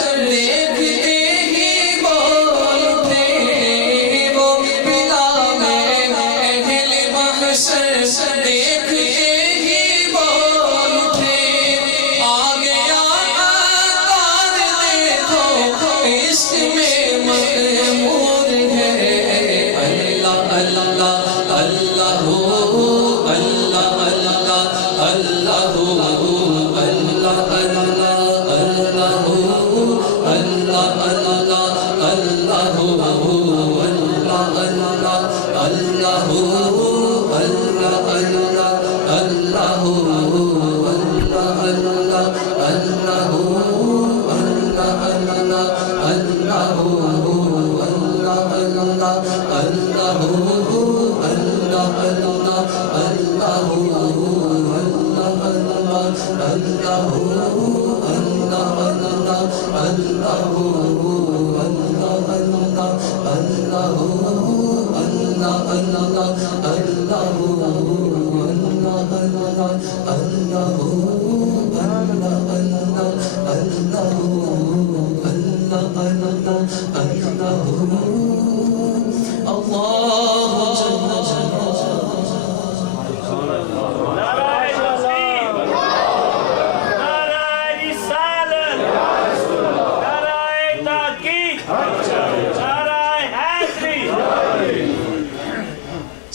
محشر دیکھتے ہی بولتے وہ امام اہل محشر دیکھتے ہی بولتے آ گیا آقا دیکھو عشق میں مغمور ہے اللہ اللہ اللہ اللہ اللہ اللہ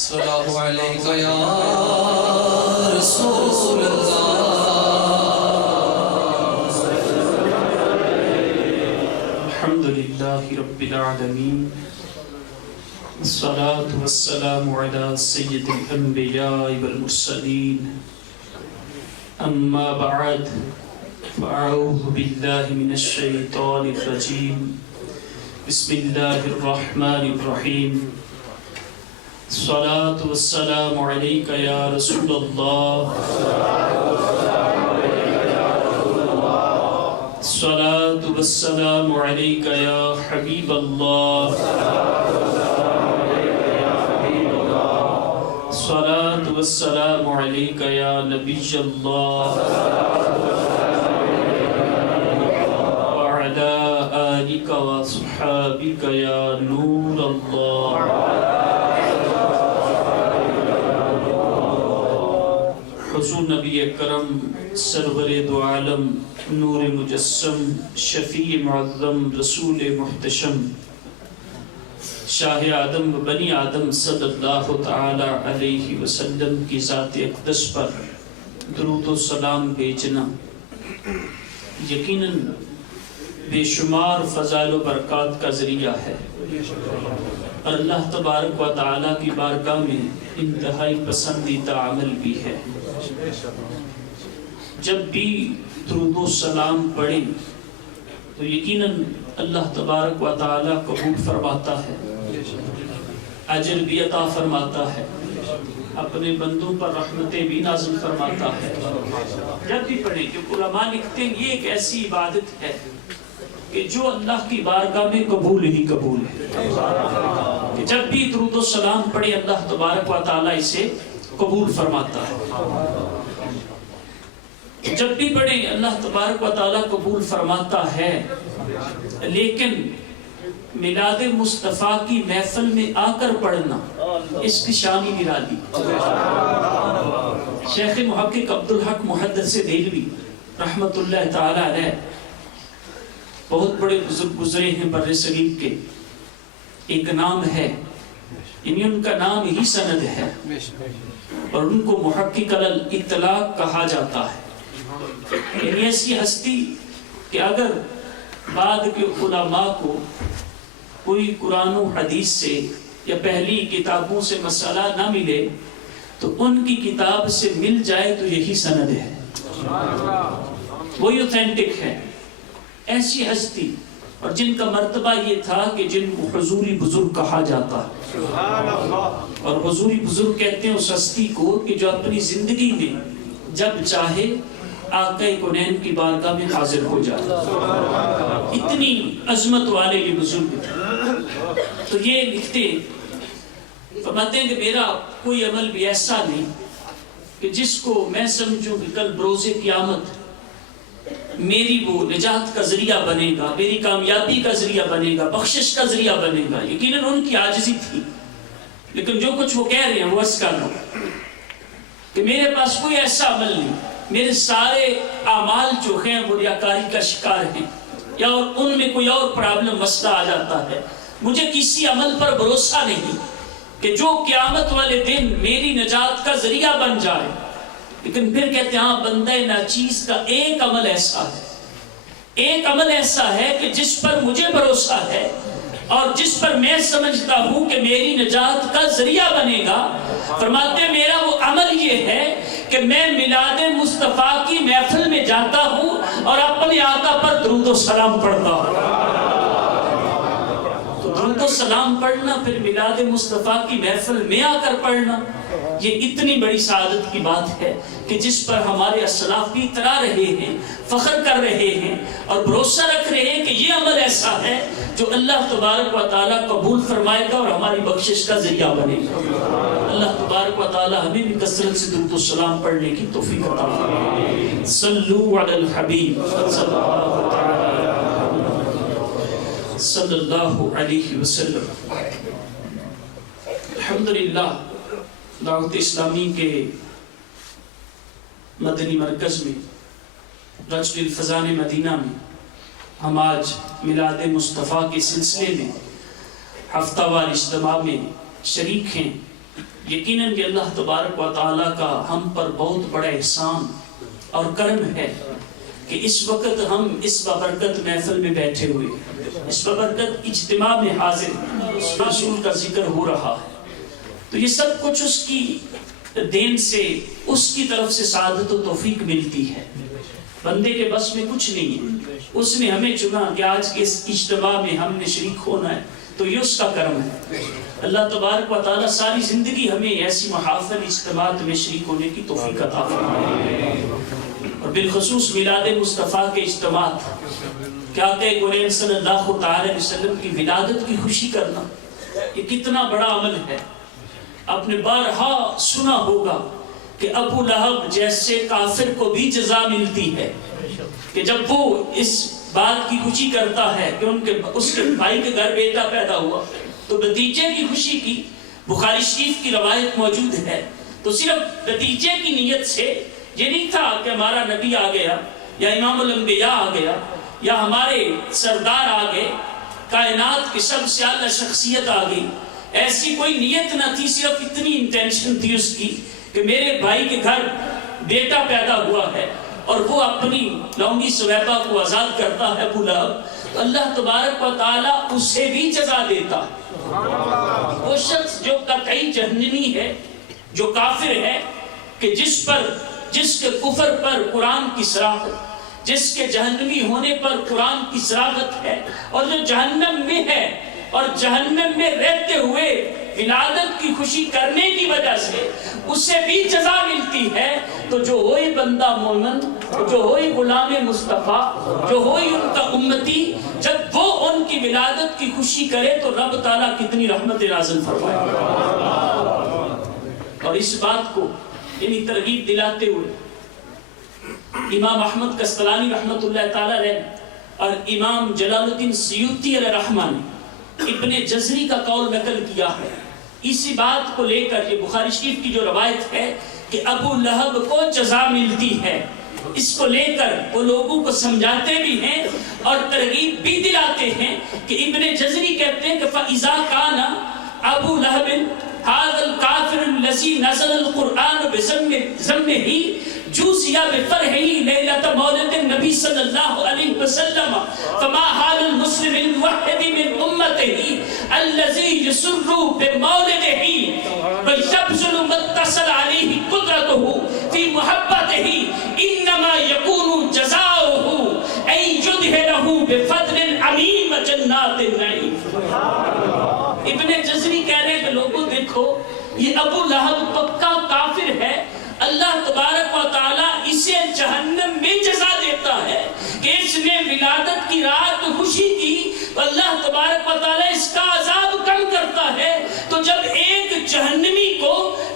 صلو علیک یا رسول اللہ الحمدللہ رب العالمین والصلاة والسلام علی سید الانبیاء والمرسلین اما بعد فاعوذ باللہ من الشیطان الرجیم بسم اللہ الرحمن الرحیم الصلاة والسلام علیک یا رسول اللہ الصلاة والسلام علیک یا حبیب اللہ الصلاة والسلام علیک یا نبی اللہ وعلی آلک وصحابک یا نور اللہ حضور نبی اکرم سرور دو عالم نور مجسم شفیع معظم رسول محتشم شاہ آدم و بنی آدم صلی اللہ تعالی علیہ وسلم کی ذات اقدس پر درود و سلام بھیجنا یقیناً بے شمار فضائل و برکات کا ذریعہ ہے اور اللہ تبارک و تعالی کی بارگاہ میں انتہائی پسندیدہ عمل بھی ہے۔ جب بھی درود و سلام پڑھیں تو یقیناً اللہ تبارک و تعالی قبول فرماتا ہے، اجر بھی عطا فرماتا ہے، اپنے بندوں پر رحمتیں بھی نازل فرماتا ہے۔ جب بھی پڑھیں کہ علماء لکھتے ہیں یہ ایک ایسی عبادت ہے کہ جو اللہ کی بارگاہ میں قبول ہی قبول ہے، کہ جب بھی درود و سلام پڑھے اللہ تبارک و تعالی اسے قبول فرماتا ہے۔ جب بھی پڑھیں اللہ تبارک و تعالی قبول فرماتا ہے، لیکن میلاد مصطفیٰ کی محفل میں آ کر پڑھنا اس کی شان ہی نرالی۔ شیخ محقق عبدالحق محدث دہلوی رحمت اللہ تعالی علیہ بہت بڑے بزرگ گزرے ہیں بر صغیر کے، ایک نام ہے، یعنی ان کا نام ہی سند ہے اور ان کو محقق الاطلاق کہا جاتا ہے۔ یعنی ایسی ہستی کہ اگر بعد کے علماء کو کوئی قرآن و حدیث سے یا پہلی کتابوں سے مسئلہ نہ ملے تو ان کی کتاب سے مل جائے تو یہی سند ہے، وہی اوتھینٹک ہے۔ ایسی ہستی اور جن کا مرتبہ یہ تھا کہ جن کو حضوری بزرگ کہا جاتا ہے، اور حضوری بزرگ کہتے ہیں اس ہستی کو کہ جو اپنی زندگی میں جب چاہے آقا کونین کی بارگاہ میں حاضر ہو جائے، اتنی عظمت والے یہ بزرگ تھے۔ تو یہ لکھتے فرماتے ہیں کہ میرا کوئی عمل بھی ایسا نہیں کہ جس کو میں سمجھوں کہ کل بروز قیامت میری وہ نجات کا ذریعہ بنے گا، میری کامیابی کا ذریعہ بنے گا، بخشش کا ذریعہ بنے گا۔ یقیناً ان کی عاجزی تھی، لیکن جو کچھ وہ کہہ رہے ہیں وہ عرض کر رہا ہوں کہ میرے پاس کوئی ایسا عمل نہیں، میرے سارے اعمال جو ہیں وہ ریاکاری کا شکار ہیں، یا ان میں کوئی اور پرابلم مسئلہ آ جاتا ہے۔ مجھے کسی عمل پر بھروسہ نہیں کہ جو قیامت والے دن میری نجات کا ذریعہ بن جائے۔ لیکن پھر کہتے ہیں ہاں بندہ ناچیز کا ایک عمل ایسا ہے، ایک عمل ایسا ہے کہ جس پر مجھے بھروسہ ہے اور جس پر میں سمجھتا ہوں کہ میری نجات کا ذریعہ بنے گا۔ فرماتے ہیں میرا وہ عمل یہ ہے کہ میں میلاد مصطفیٰ کی محفل میں جاتا ہوں اور اپنے آقا پر درود و سلام پڑھتا ہوں۔ تو درود و سلام پڑھنا، پھر میلاد مصطفیٰ کی محفل میں آ کر پڑھنا، یہ اتنی بڑی سعادت کی بات ہے کہ جس پر ہمارے اسلاف بھی اترا رہے ہیں، فخر کر رہے ہیں اور بھروسہ رکھ رہے ہیں کہ یہ عمل ایسا ہے جو اللہ تبارک و تعالیٰ قبول فرمائے گا اور ہماری بخشش کا ذریعہ بنے گا۔ اللہ تبارک و تعالیٰ ہمیں بھی کثرت سے درود و سلام پڑھنے کی توفیق عطا فرمائے۔ صلو علی الحبیب صلی اللہ علیہ وسلم۔ الحمدللہ دعوت اسلامی کے مدنی مرکز میں رجل الفضان مدینہ میں ہم آج میلاد مصطفیٰ کے سلسلے میں ہفتہ وار اجتماع میں شریک ہیں۔ یقیناً کہ اللہ تبارک و تعالیٰ کا ہم پر بہت بڑا احسان اور کرم ہے کہ اس وقت ہم اس بابرکت محفل میں بیٹھے ہوئے، اس بابرکت اجتماع میں حاضر ہیں، رسول کا ذکر ہو رہا ہے۔ تو یہ سب کچھ اس کی دین سے، اس کی طرف سے سعادت و توفیق ملتی ہے، بندے کے بس میں کچھ نہیں ہے۔ اس نے ہمیں چنا کہ آج کے اس اجتماع میں ہم نے شریک ہونا ہے، تو یہ اس کا کرم ہے۔ اللہ تبارک و تعالیٰ ساری زندگی ہمیں ایسی محافل اجتماعات میں شریک ہونے کی توفیق عطا فرمائے، اور بالخصوص میلاد مصطفیٰ کے اجتماعات، کیا کہ قرآن صلی اللہ علیہ وسلم کی ولادت کی خوشی کرنا، یہ کتنا بڑا عمل ہے۔ آپ نے بارہا سنا ہوگا کہ ابو لہب جیسے کافر کو بھی جزا ملتی ہے کہ جب وہ اس بات کی خوشی کرتا ہے کہ اس کے بھائی کے گھر بیٹا پیدا ہوا، تو بھتیجے کی خوشی کی بخاری شریف کی روایت موجود ہے، تو صرف بھتیجے کی نیت سے یہ نہیں تھا کہ ہمارا نبی آ گیا یا امام الانبیاء آ گیا یا ہمارے سردار آ گئے، کائنات کی سب سے اعلیٰ شخصیت آ گئی، ایسی کوئی نیت نہ تھی، صرف اتنی انٹینشن تھی اس کی کہ میرے بھائی کے گھر بیٹا پیدا ہوا ہے اور وہ اپنی لونگی سویبہ کو آزاد کرتا ہے ابو لہب، تو اللہ تبارک و تعالیٰ اسے بھی جزا دیتا ہے۔ وہ شخص جو قطعی جہنمی ہے، جو کافر ہے، کہ جس کے کفر پر قرآن کی صراحت، جس کے جہنمی ہونے پر قرآن کی صراحت ہے، اور جو جہنم میں ہے اور جہنم میں رہتے ہوئے ولادت کی خوشی کرنے کی وجہ سے اسے بھی جزا ملتی ہے، تو جو ہوئی بندہ مومن، جو ہوئی غلام مصطفیٰ، جو ہوئی ان کا امتی، جب وہ ان کی ولادت کی خوشی کرے تو رب تعالیٰ کتنی رحمت نازل فرمائے۔ اور اس بات کو یعنی ترغیب دلاتے ہوئے امام احمد کستلانی رحمت اللہ تعالیٰ علیہ اور امام جلال الدین سیوطی علیہ رحمہ نے ابن جزری کا قول نقل کیا ہے اسی بات کو لے کر۔ یہ بخاری شریف کی جو روایت ہے کہ ابو لہب کو جزا ملتی ہے، اس کو لے کر وہ لوگوں کو سمجھاتے بھی ہیں اور ترغیب بھی دلاتے ہیں کہ ابن جزری کہتے ہیں کہ فَإِذَا كَانَ أَبُو لَهَبٍ هَذَا الْكَافِرُ الَّذِي نَزَلَ الْقُرْآنُ بِذَمِّهِ جوزیا بفرحہ لیلۃ مولد النبی صلی اللہ علیہ وسلم فما حال المسلم الوحد من امته الذي يسر بمولده ويبذل ما اتصل عليه قدرته في محبته انما يكون جزاؤه ان يدخله بفضل عميم جنات النعيم۔ ابن جزری کہہ رہے ہیں کہ لوگوں دیکھو یہ ابو لہب پکا کافر ہے، اللہ تبارک و تعالیٰ اسے جہنم میں جزا دیتا ہے کہ اس نے ولادت کی رات خوشی کی، تو اللہ تبارک و تعالیٰ اس کا عذاب کم کرتا ہے۔ تو جب ایک جہنمی کو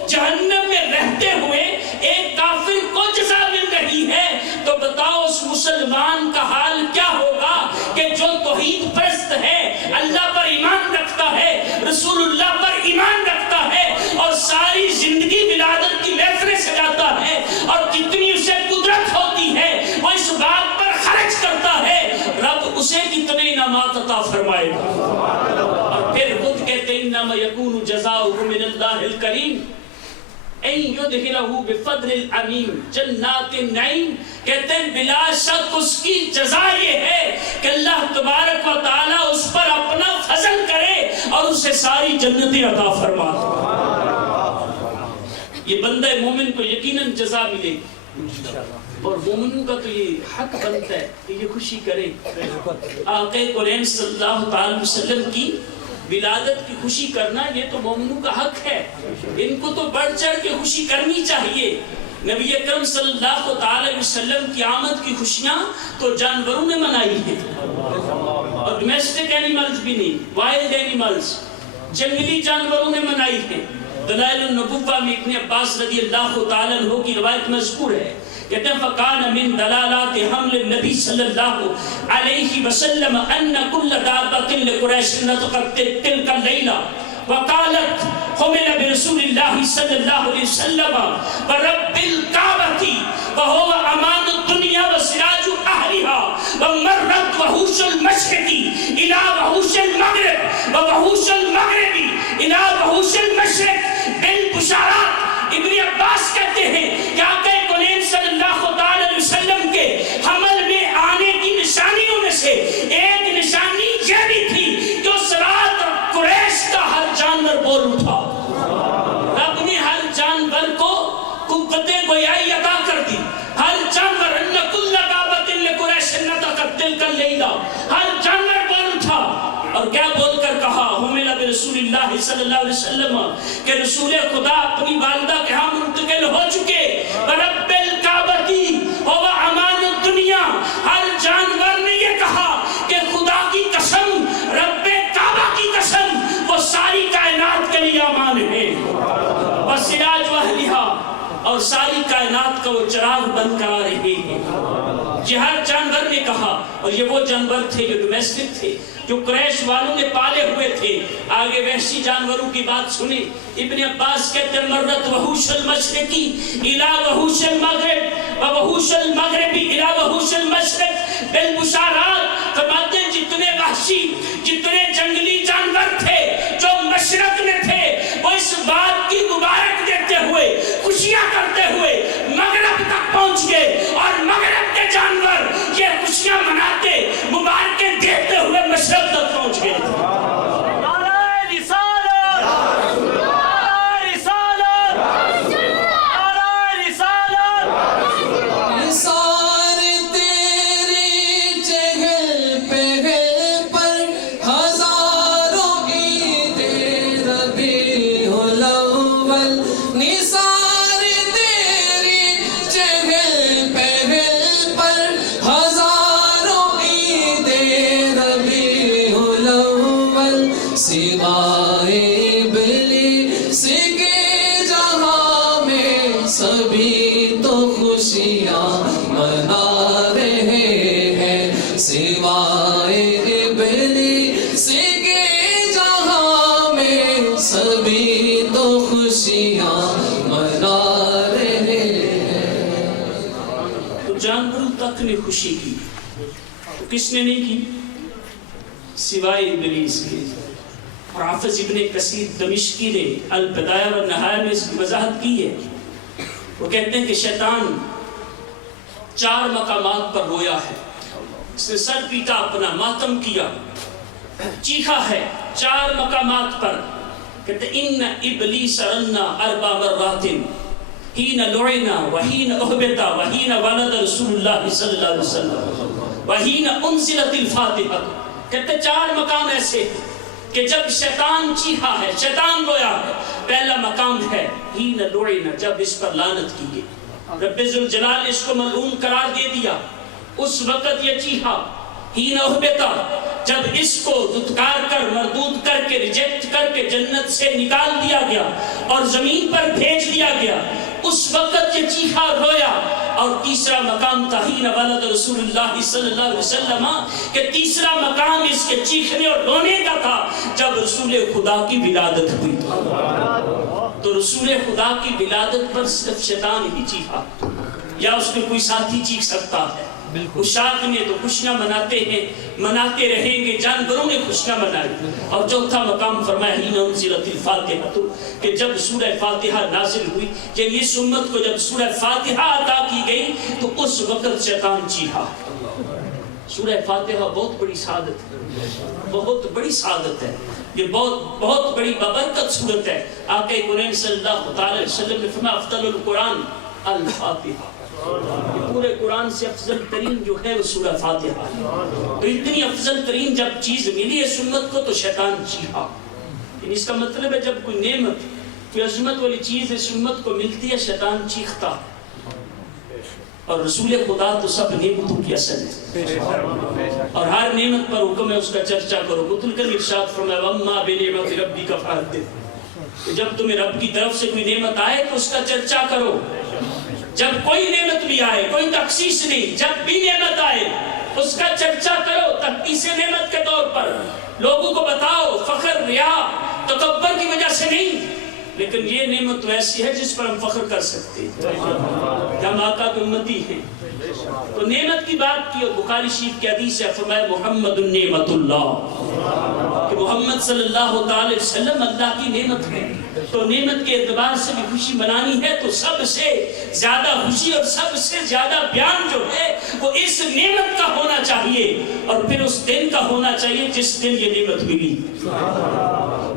جہنم میں رہتے ہوئے ایک کافر کو جزا مل رہی ہے تو بتاؤ بتاؤ اس مسلمان کا حال کیا ہوگا کہ جو توحید پرست ہے، اللہ پر ایمان رکھتا ہے، رسول اللہ پر ایمان رکھتا ہے، اور ساری زندگی ولادت کی محفلیں سجاتا ہے، اور کتنی اسے قدرت ہوتی ہے وہ اس بات پر خرچ کرتا ہے، رب اسے کتنے انعامات عطا فرمائے گا۔ اور پھر خود کہتے ہیں انما یکون جزاؤہ من اللہ الکریم این یدخلہ بفضل العمیم جنات النعیم، کہتے ہیں بلا شک اس کی جزا یہ ہے کہ اللہ تبارک و تعالی اس پر اپنا فضل کرے اور اسے ساری جنتیں عطا فرما۔ یہ بندہ مومن کو یقیناً جزا ملے گی، اور مومنوں کا تو یہ حق بنتا ہے کہ یہ خوشی کرے۔ آقا کریم صلی اللہ تعالی وسلم کی ولادت کی خوشی کرنا یہ تو مومنوں کا حق ہے، ان کو تو بڑھ چڑھ کے خوشی کرنی چاہیے۔ نبی اکرم صلی اللہ تعالی وسلم کی آمد کی خوشیاں تو جانوروں نے منائی ہیں، اور ڈومیسٹک اینیملز بھی نہیں، وائلڈ اینیملز، جنگلی جانوروں نے منائی ہیں۔ دلائل النبوہ میں ابن عباس رضی اللہ تعالی عنہ کی روایت مذکور ہے، کہتے ہیں فَقَانَ مِن دَلَالَاتِ حَمْلِ النَّبِي صلی اللہ علیہ وسلم أَنَّ كُلَّ دَابَّةٍ لِقُرَيْشٍ نَطَقَتْ تِلْكَ اللَّيْلَةَ وَقَالَتْ حُمِلَ بِرَسُولِ اللَّهِ صلی اللہ علیہ وسلم وَرَبِّ الْكَعْبَةِ وَهُوَ أَمَانُ الدُّنْيَا وَسِرَاجُ أَهْلِهَا وَمَرَّتْ وَحُوشُ الْمَشْرِقِ إِلَى وَحُوشِ الْمَغْرِبِ وَوَحُوشُ الْمَغْرِبِ إِلَى وَحُوشِ الْمَشْرِقِ بالبشارات۔ ابن عباس کہتے ہیں کہ آقا کریم صلی اللہ تعالی علیہ وسلم کے حمل میں آنے کی نشانیوں میں سے ایک نشانی یہ بھی تھی کہ اس رات قریش کا ہر جانور بول اٹھا۔ رب نے ہر جانور کو قوت گویائی عطا کر دی، ہر جانور ان کل دابۃ لقریش نطقت تلک اللیلہ، ہر جانور بول اٹھا، اور کیا بول کر کہا حمل برسول اللہ صلی اللہ علیہ وسلم کہ رسول خدا اپنی والدہ کے ہاں منتقل ہو چکے، رب الکعبتی و امان الدنیا، ہر جانور نے یہ کہا کہ خدا کی قسم، رب کعبہ کی قسم، وہ ساری کائنات کے لیے امان ہے، وسراج اہلھا، اور ساری کائنات کا وہ چراغ بن کر آ رہے ہیں۔ یہ ہر جانور نے کہا، اور یہ وہ جانور تھے جو ڈومیسٹک تھے، جو قریش والوں نے پالے ہوئے تھے۔ آگے وحشی جانوروں کی بات سنیں، ابن عباس کہتے ہیں مرت وحوش المشرقی الی وحوش المغرب ووحوش المغربی الی وحوش المشرق بالبشارات، فرماتے ہیں جتنے وحشی، جتنے جنگلی جانور تھے جو مشرق میں تھے، وہ اس بات کی مبارک دیتے ہوئے، خوشیاں کرتے ہوئے مغرب تک پہنچ گئے، اور مغرب کے جانور یہ خوشیاں مناتے، مبارکیں دیتے ہوئے مشرق تک پہنچ گئے۔ خوشی کی تو کس نے نہیں کی سوائے ابلیس کے۔ اور حافظ ابن کثیر دمشقی نے البدایہ والنہایہ میں اس کی وضاحت کی ہے، وہ کہتے ہیں کہ شیطان 4 مقامات پر رویا ہے، اس نے سر پیٹا، اپنا ماتم کیا، چیخا ہے 4 مقامات پر۔ کہتے ہیں ان ابلیس رنا 4 مرات حین لعنا وحین احبتا وحین ولد رسول اللہ صلی اللہ علیہ وسلم وحین انزلت الفاتحہ۔ کہتے 4 مقام ایسے کہ جب شیطان چیخا ہے، شیطان رویا ہے۔ پہلا مقام ہے حین لعنا، جب اس پر لعنت کی گئی، رب ذوالجلال اس کو ملعون قرار دے دیا، اس وقت یہ چیخا۔ حین احبتا، جب اس کو دھتکار کر، مردود کر کے، ریجیکٹ کر کے جنت سے نکال دیا گیا اور زمین پر بھیج دیا گیا۔ اس وقت یہ چیخا رویا. اور تیسرا مقام تھا حین ولد رسول اللہ صلی اللہ علیہ وسلم کہ تیسرا مقام اس کے چیخنے اور رونے کا تھا جب رسول خدا کی ولادت ہوئی. تو رسول خدا کی ولادت پر صرف شیطان ہی چیخا یا اس میں کوئی ساتھی چیخ سکتا ہے. اشاق نے تو خوشیاں مناتے ہیں, مناتے رہیں گے, جانوروں نے خوشیاں منائی. اور چوتھا مقام فرمایا حین انزلت الفاتحہ کہ جب سورہ فاتحہ نازل ہوئی, یعنی اس امت کو جب سورہ فاتحہ عطا کی گئی تو اس وقت شیطان چیخا. سورہ فاتحہ بہت بڑی سعادت ہے, بہت بڑی سعادت ہے. یہ بہت بڑی بابرکت صورت ہے. آقا کریم صلی اللہ علیہ وسلم نے فرمایا افضل القرآن الفاتحہ. پورے قرآن سے افضل ترین جو ہے وہ سورہ فاتحہ. تو اتنی افضل ترین جب چیز ملی ہے سنت کو تو شیطان چیخا. اس کا مطلب ہے جب کوئی نعمت, کوئی عظمت والی چیز اس امت کو ملتی ہے شیطان چیختا. اور رسول خدا تو سب نعمتوں کی اصل ہے اور ہر نعمت پر حکم ہے اس کا چرچا کرو. مطلق ارشاد فرمایا وَأَمَّا بِنِعْمَةِ رَبِّكَ فَحَدِّثْ. جب تمہیں رب کی طرف سے کوئی نعمت آئے تو اس کا چرچا کرو. جب کوئی نعمت بھی آئے, کوئی تخصیص نہیں, جب بھی نعمت آئے اس کا چرچا کرو تقدیس نعمت کے طور پر. لوگوں کو بتاؤ, فخر ریا تکبر کی وجہ سے نہیں, لیکن یہ نعمت تو ایسی ہے جس پر ہم فخر کر سکتے ہیں کہ ہم آقا کے امتی ہیں. تو نعمت کی بات کی اور بخاری شریف کی حدیث ہے فرمایا محمد النعمت اللہ کہ محمد صلی اللہ تعالی وسلم اللہ کی نعمت ہے. تو نعمت کے اعتبار سے بھی خوشی منانی ہے تو سب سے زیادہ خوشی اور سب سے زیادہ بیان جو ہے وہ اس نعمت کا ہونا چاہیے اور پھر اس دن کا ہونا چاہیے جس دن یہ نعمت ملی.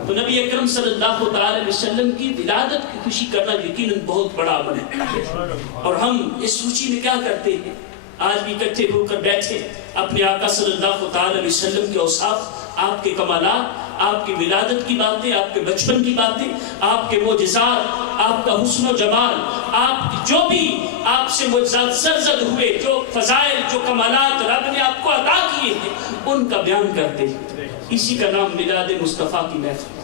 تو نبی اکرم صلی اللہ تعالی وسلم کی ولادت کی خوشی کرنا یقیناً بہت بڑا عمل ہے. اور ہم اس خوشی میں کیا کرتے ہیں, آج بھی اکٹھے ہو کر بیٹھے اپنے آقا صلی اللہ تعالی وسلم کے اوصاف, آپ کے کمالات, آپ کی ولادت کی باتیں, آپ کے بچپن کی باتیں, آپ کے معجزات, آپ کا حسن و جمال, آپ جو بھی آپ سے معجزات سرزد ہوئے, جو فضائل, جو کمالات رب نے آپ کو عطا کیے ہیں ان کا بیان کرتے ہیں. اسی کا نام میلاد مصطفیٰ کی محفل.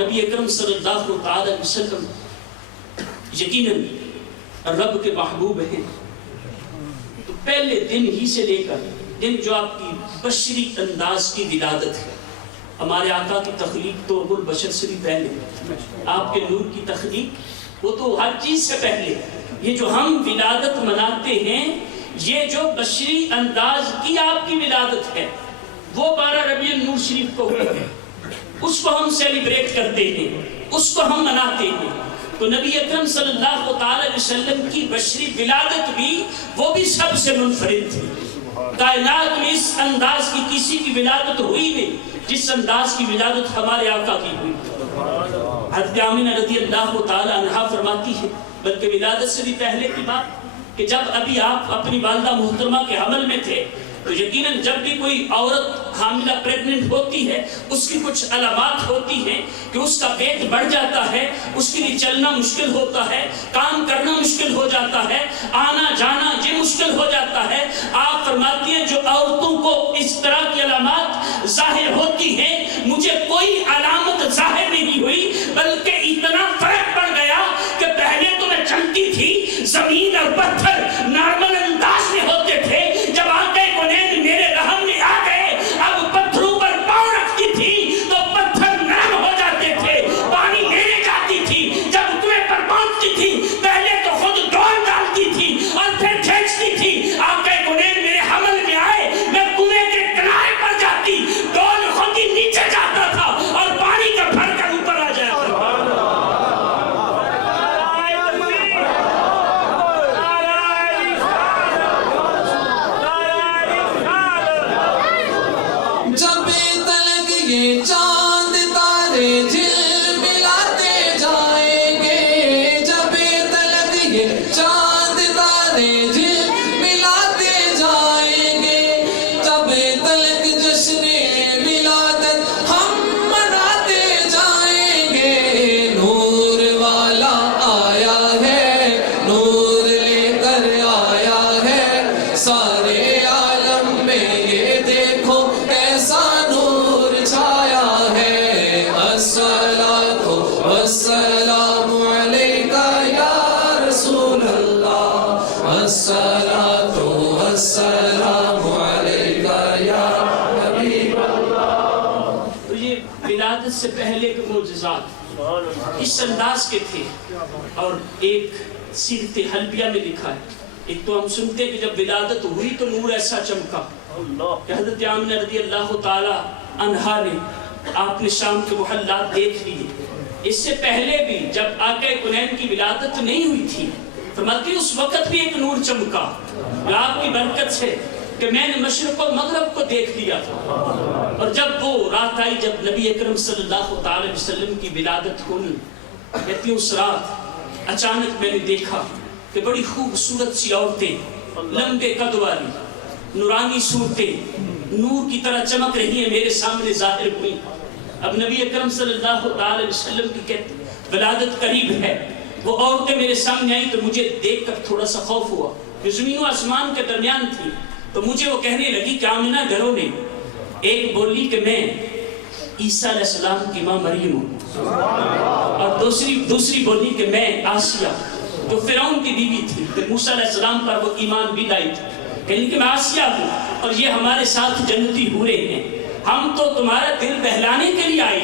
نبی اکرم صلی اللہ تعالی وسلم یقیناً رب کے محبوب ہیں. تو پہلے دن ہی سے لے کر دن جو آپ کی بشری انداز کی ولادت ہے, ہمارے آقا کی تخلیق تو ابو البشر سے بھی پہلے, آپ کے نور کی تخلیق وہ تو ہر چیز سے پہلے. یہ جو ہم ولادت مناتے ہیں یہ جو بشری انداز کی آپ کی ولادت ہے وہ 12 ربیع النور شریف کو ہوئی ہے, اس کو ہم سیلیبریٹ کرتے ہیں, اس کو ہم مناتے ہیں. تو نبی اکرم صلی اللہ تعالی وسلم کی بشری ولادت بھی وہ بھی سب سے منفرد تھی. کائنات میں اس انداز کی کسی کی ولادت ہوئی نہیں جس انداز کی ولادت ہمارے آقا کی ہوئی. حضرت آمینہ رضی اللہ تعالی عنہا فرماتی ہے, بلکہ ولادت سے بھی پہلے کی بات, کہ جب ابھی آپ اپنی والدہ محترمہ کے حمل میں تھے تو یقیناً جب بھی کوئی عورت حاملہ پریگننٹ ہوتی ہے اس کی کچھ علامات ہوتی ہیں کہ اس کا پیٹ بڑھ جاتا ہے, اس کے لیے چلنا مشکل ہوتا ہے, کام کرنا مشکل ہو جاتا ہے, آنا جانا یہ مشکل ہو جاتا ہے. آپ فرماتی ہیں جو عورتوں کو اس طرح کی علامات ظاہر ہوتی ہیں مجھے کوئی علامت ظاہر نہیں ہوئی, بلکہ اتنا فرق پڑ گیا کہ پہلے تو میں چلتی تھی, زمین اور پتھر نارمل انداز میں ہوتے تھے, جب آقا کونین میرے رحم میں آ گئے اب پتھروں پر پاؤں رکھتی تھی تو پتھر نرم ہو جاتے تھے, پانی لینے جاتی تھی, جب کنویں پر پہنچتی تھی پہلے تو خود ڈول ڈالتی تھی اور پھر کھینچتی تھی. آقا کونین میرے حمل میں آئے, میں کنویں کے کنارے پر جاتی, ڈول خود ہی نیچے جاتا تھا اور پانی کا بھر کر اوپر آ جاتا تھا. چاند تارے جل ملاتے جائیں گے, جب تلک یہ چاند تارے جل ملاتے جائیں گے, جب تلک جشن ولادت ہم مناتے جائیں گے. نور والا آیا ہے, نور لے کر آیا ہے, سارے عالم میں یہ دیکھو کیسا نور چھایا ولادت سے پہلے کے معجزات اس انداز کے تھے. اور ایک سیرت حلبیہ میں لکھا ہے, ایک تو ہم سنتے ہیں کہ جب ولادت ہوئی تو نور ایسا چمکا کہ حضرت آمنہ رضی اللہ تعالی عنہا نے آپ نے شام کے محلات دیکھ لیے. اس سے پہلے بھی جب آقا کونین کی ولادت نہیں ہوئی تھی فرماتی اس وقت بھی ایک نور چمکا. آپ کی برکت سے کہ میں نے مشرق و مغرب کو دیکھ لیا تھا. اور جب وہ رات آئی جب نبی اکرم صلی اللہ تعالی وسلم کی ولادت ہوئی, کہتی اس رات اچانک میں نے دیکھا کہ بڑی خوبصورت سی عورتیں, لمبے قد والی, نورانی صورتیں نور کی طرح چمک رہی ہیں میرے سامنے ظاہر ہوئی. اب نبی اکرم صلی اللہ تعالی وسلم کی کہتے ولادت قریب ہے, وہ عورتیں میرے سامنے آئیں تو مجھے دیکھ کر تھوڑا سا خوف ہوا. جو زمین و آسمان کے درمیان تھی تو مجھے وہ کہنے لگی کہ آمنہ گھروں نے, ایک بولی کہ میں عیسیٰ علیہ السلام کی ماں مریم ہوں, اور دوسری بولی کہ میں آسیہ جو فرعون کی بیوی تھی کہ موسیٰ علیہ السلام پر وہ ایمان بھی لائی تھی, کہنے کہ میں آسیہ ہوں اور یہ ہمارے ساتھ جنتی حوریں ہیں, ہم تو تمہارا دل بہلانے کے لیے آئی.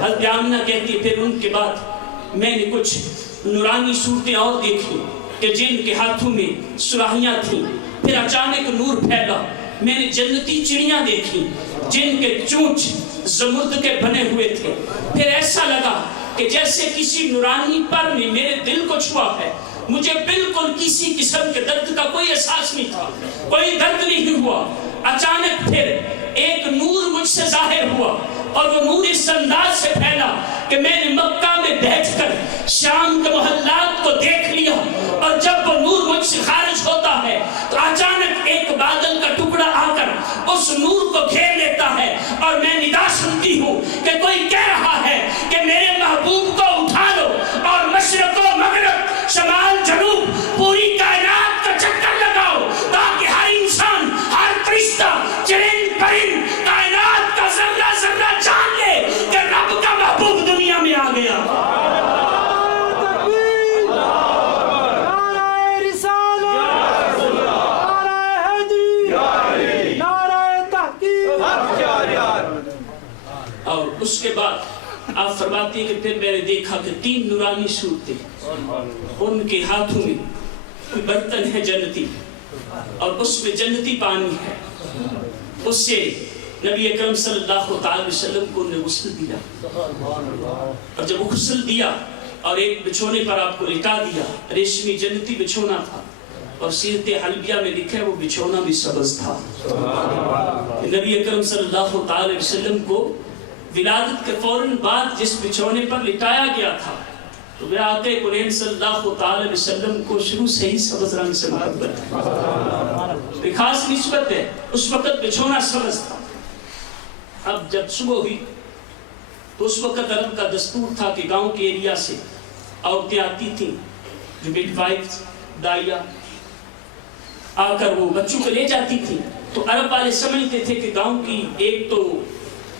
حضرت آمنہ کہتی ہے پھر ان کے بعد میں نے کچھ نورانی صورتیں اور دیکھی کہ جن کے ہاتھوں میں سراہیاں تھیں. پھر اچانک نور پھیلا, میں نے جنتی چڑیاں دیکھی جن کے چونچ زمرد کے بنے ہوئے تھے. پھر ایسا لگا کہ جیسے کسی نورانی پر نے میرے دل کو چھوا ہے. مجھے بالکل کسی قسم کے درد کا کوئی احساس نہیں تھا, کوئی درد نہیں ہوا. اچانک پھر ایک نور مجھ سے ظاہر ہوا اور وہ نور اس انداز سے پھیلا کہ میں نے مکہ میں بیٹھ کر شام کے محلات کو دیکھ لیا. اور جب وہ نور مجھ سے خارج ہوتا ہے تو اچانک ایک بادل کا ٹکڑا آ کر اس نور کو گھیر لیتا ہے اور میں ندا سنتی ہوں کہ کوئی کہہ رہا ہے کہ میرے محبوب کو اٹھا لو اور مشرق و مغرب شمال جنوب پوری کائنات کا چکر لگاؤ تاکہ ہر انسان, ہر فرشتہ, چرند پرند, کائنات کا ذرہ ذرہ جان لے کہ رب کا محبوب دنیا میں آ گیا. اور اس کے بعد آپ فرماتی ہیں کہ پھر میں نے دیکھا کہ 3 نورانی صورتیں, ان کے ہاتھوں میں کوئی برتن ہے جنتی اور اس میں جنتی پانی ہے. اس سے نبی اکرم صلی اللہ تعالی وسلم کو نے غسل دیا, اور جب وہ غسل دیا اور ایک بچھونے پر آپ کو لٹا دیا, ریشمی جنتی بچھونا تھا, اور سیرت حلبیہ میں لکھا ہے وہ بچھونا بھی سبز تھا. نبی اکرم صلی اللہ تعالی وسلم کو ولادت کے فوراً بعد جس بچھونے پر لٹایا گیا تھا تو میرا آقا کونین صلی اللہ تعالی وسلم کو شروع سے ہی سبز رنگ سے محبت ہے, ایک خاص نسبت ہے. اس وقت بچھونا سبز تھا. اب جب صبح ہوئی تو اس وقت عرب کا دستور تھا کہ گاؤں کے ایریا سے عورتیں آتی تھیں جو مڈ وائف دائیا آ کر وہ بچوں کو لے جاتی تھیں. تو عرب والے سمجھتے تھے کہ گاؤں کی ایک تو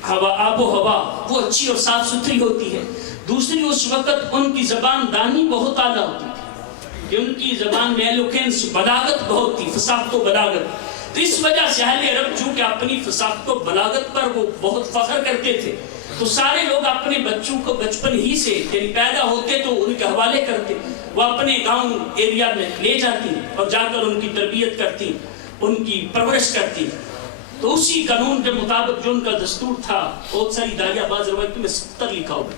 ہوا, آب و ہوا وہ اچھی اور صاف ستھری ہوتی ہے, دوسری اس وقت ان کی زبان دانی بہت اعلیٰ ہوتی تھی کہ ان کی زبان میں ایلوکینس, بلاغت بہت تھی, فصاحت و بلاغت. تو اس وجہ سے اہل عرب چونکہ اپنی فصاحت و بلاغت پر وہ بہت فخر کرتے تھے تو سارے لوگ اپنے بچوں کو بچپن ہی سے یعنی پیدا ہوتے تو ان کے حوالے کرتے, وہ اپنے گاؤں ایریا میں لے جاتی اور جا کر ان کی تربیت کرتی, ان کی پرورش کرتی. تو اسی قانون کے مطابق جو ان کا دستور تھا, بہت ساری دائیا, بعض روایتوں میں 70 لکھا ہوگا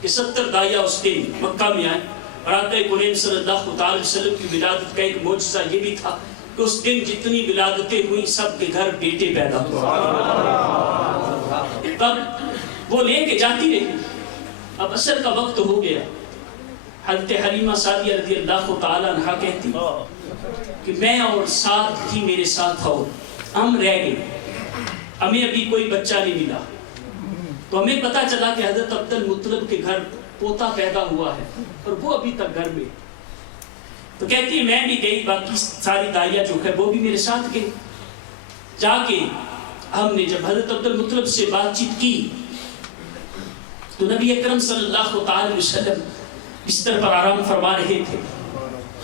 کہ 70 دائیا اس دن مکہ میں آئے. اور آقا کونین صلی اللہ تعالی وسلم کی ولادت کا ایک معجزہ یہ بھی تھا کہ اس دن جتنی ولادتیں ہوئیں سب کے گھر بیٹے پیدا ہوئے. تب وہ لے کے جاتی رہی. اب عصر کا وقت ہو گیا. حضرت حلیمہ سعدیہ رضی اللہ تعالی عنہا کہتی کہ میں اور ساتھ تھی میرے ساتھ ہو, ہم رہ گئے, ہمیں ابھی کوئی بچہ نہیں ملا. تو ہمیں پتا چلا کہ حضرت عبد المطلب کے گھر پوتا پیدا ہوا ہے اور وہ ابھی تک گھر میں. تو کہتی ہے میں بھی گئی, باقی ساری دائیا جو ہے وہ بھی میرے ساتھ گئی. جا کے ہم نے جب حضرت عبد المطلب سے بات چیت کی تو نبی اکرم صلی اللہ تعالی وسلم بستر پر آرام فرما رہے تھے,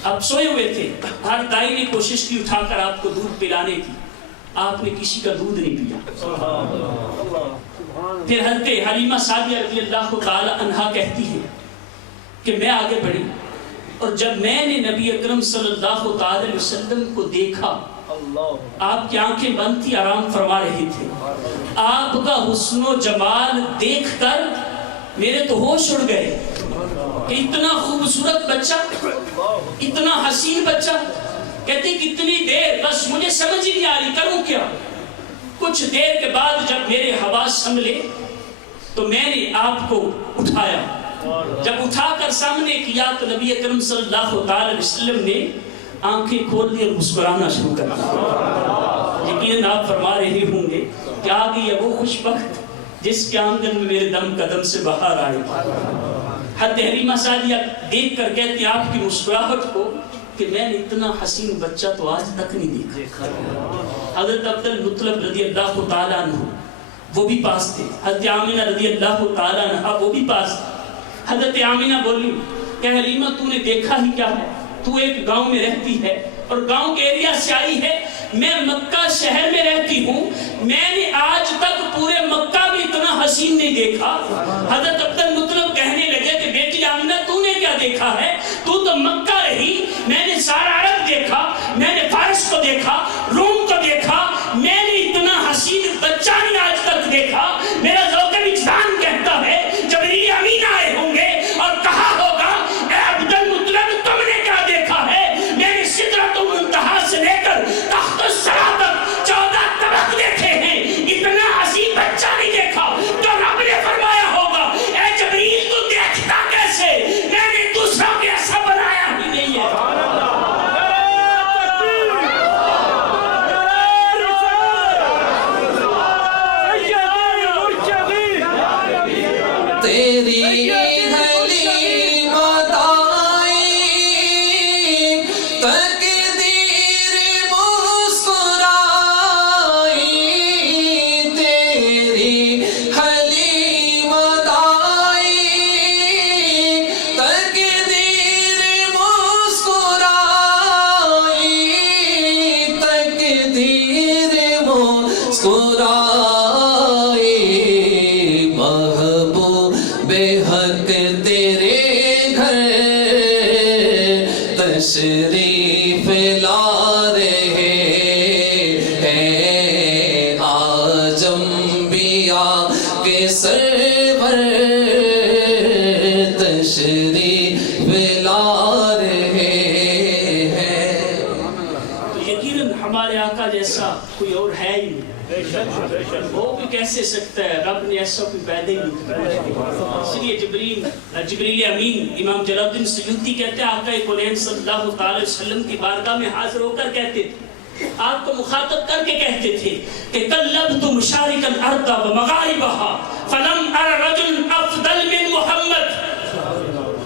اب سوئے ہوئے تھے. ہر دائی نے کوشش کی اٹھا کر آپ کو دودھ پلانے کی, آپ نے کسی کا دودھ نہیں پیا. پھر حضرت حلیمہ سعدیہ رضی اللہ تعالی عنہا کہتی ہیں کہ میں آگے بڑھی اور جب میں نے نبی اکرم صلی اللہ تعالی علیہ وسلم کو دیکھا، آپ کی آنکھیں بند تھی، آرام فرما رہے تھے، آپ کا حسن و جمال دیکھ کر میرے تو ہوش اڑ گئے کہ اتنا خوبصورت بچہ، اتنا حسین بچہ. کہتے کتنی دیر، بس مجھے سمجھ ہی نہیں آ رہی کروں کیا. کچھ دیر کے بعد جب میرے حواس سنبھلے تو میں نے آپ کو اٹھایا. جب اٹھا کر سامنے کیا تو نبی اکرم صلی اللہ تعالی وسلم نے آنکھیں کھول دی اور مسکرانا شروع کر دیا. یقیناً آپ فرما رہے ہوں گے کہ آ گئی ہے وہ خوش وقت جس کے آنگن میں میرے دم قدم سے باہر آئے. حضرت حلیمہ سعدیہ دیکھ کر کہتی آپ کی مسکراہٹ کو کہ میں نے اتنا حسین بچہ تو آج تک نہیں دیکھا. حضرت عبد المطلب رضی اللہ تعالیٰ عنہ وہ بھی پاس تھے، حضرت آمینہ رضی اللہ تعالیٰ عنہ وہ بھی پاس تھے. حضرت آمینہ بولی کہ حلیمہ تو نے دیکھا ہی کیا ہے، تو ایک گاؤں میں رہتی ہے اور گاؤں کے ایریا سے آئی ہے، میں مکہ شہر میں رہتی ہوں، میں نے آج تک پورے مکہ میں اتنا حسین نہیں دیکھا. حضرت عبد المطلب کہنے لگے کہ بیٹی آمینہ تو نے کیا دیکھا ہے، تو مکہ رہی، میں نے سارا عرب دیکھا، میں نے فارس کو دیکھا، روم کو دیکھا، میں نے اتنا حسین بچہ نہیں آج تک دیکھا. میرا ذوق وجدان کہتا ہے جبریل امین آئے ہوں گے اور کہا ہوگا اے عبد المطلب تم نے کیا دیکھا ہے. میں نے سدرۃ المنتہا سے لے کر تخت الثری تک 14 طبق دیکھے ہیں، اتنا حسین بچہ نہیں دیکھا. تو رب نے فرمایا ہوگا اے جبریل تو دیکھتا کیسے، میں نے دوسروں کے ایسا بنایا ہی نہیں ہے. تیری حلیمہ دائی تقدیر مسکرائی، تیری حلیمہ دائی تقدیر مسکرائی، تقدیر مسکرائی. بے حق تیرے گھر تشریف لا رہے ہیں، آج انبیاء کے سرور تشریف لا رہے ہیں. تو یقیناً ہمارے آقا جیسا کوئی اور ہے ہی نہیں. وہ بھی کیسے سکتا ہے، رب نے ایسا کوئی پیدا ہی نہیں. اس لیے جبریل امین امام جلال الدین سیوطی کہتے ہیں آقا کونین صلی اللہ تعالی وسلم کی بارگاہ میں حاضر ہو کر کہتے تھے، آپ کو مخاطب کر کے کہتے تھے کہ قلبت مشارق الارض ومغاربها فلم ار رجل افضل من محمد،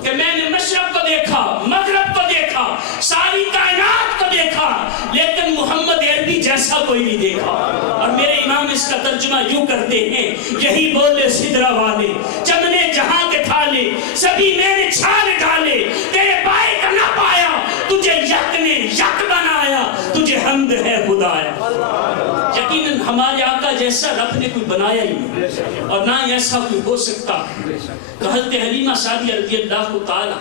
کہ میں نے مشرق کو دیکھا، مغرب کو دیکھا، ساری کائنات کو دیکھا، لیکن محمد عربی جیسا کوئی نہیں دیکھا. اور میرے امام اس کا ترجمہ یوں کرتے ہیں، یہی بولے سدرہ والے چمنے جہاں کے تھالے سبھی میں نے چھال ڈالے، تیرے پائے کا نہ پایا، تجھے یک نے یک بنایا، تجھے حمد ہے خدایا. یقیناً ہمارے آقا جیسا رب نے کوئی بنایا ہی نہیں اور نہ ایسا کوئی ہو سکتا. تو حضرت حلیمہ سعدیہ رضی اللہ تعالی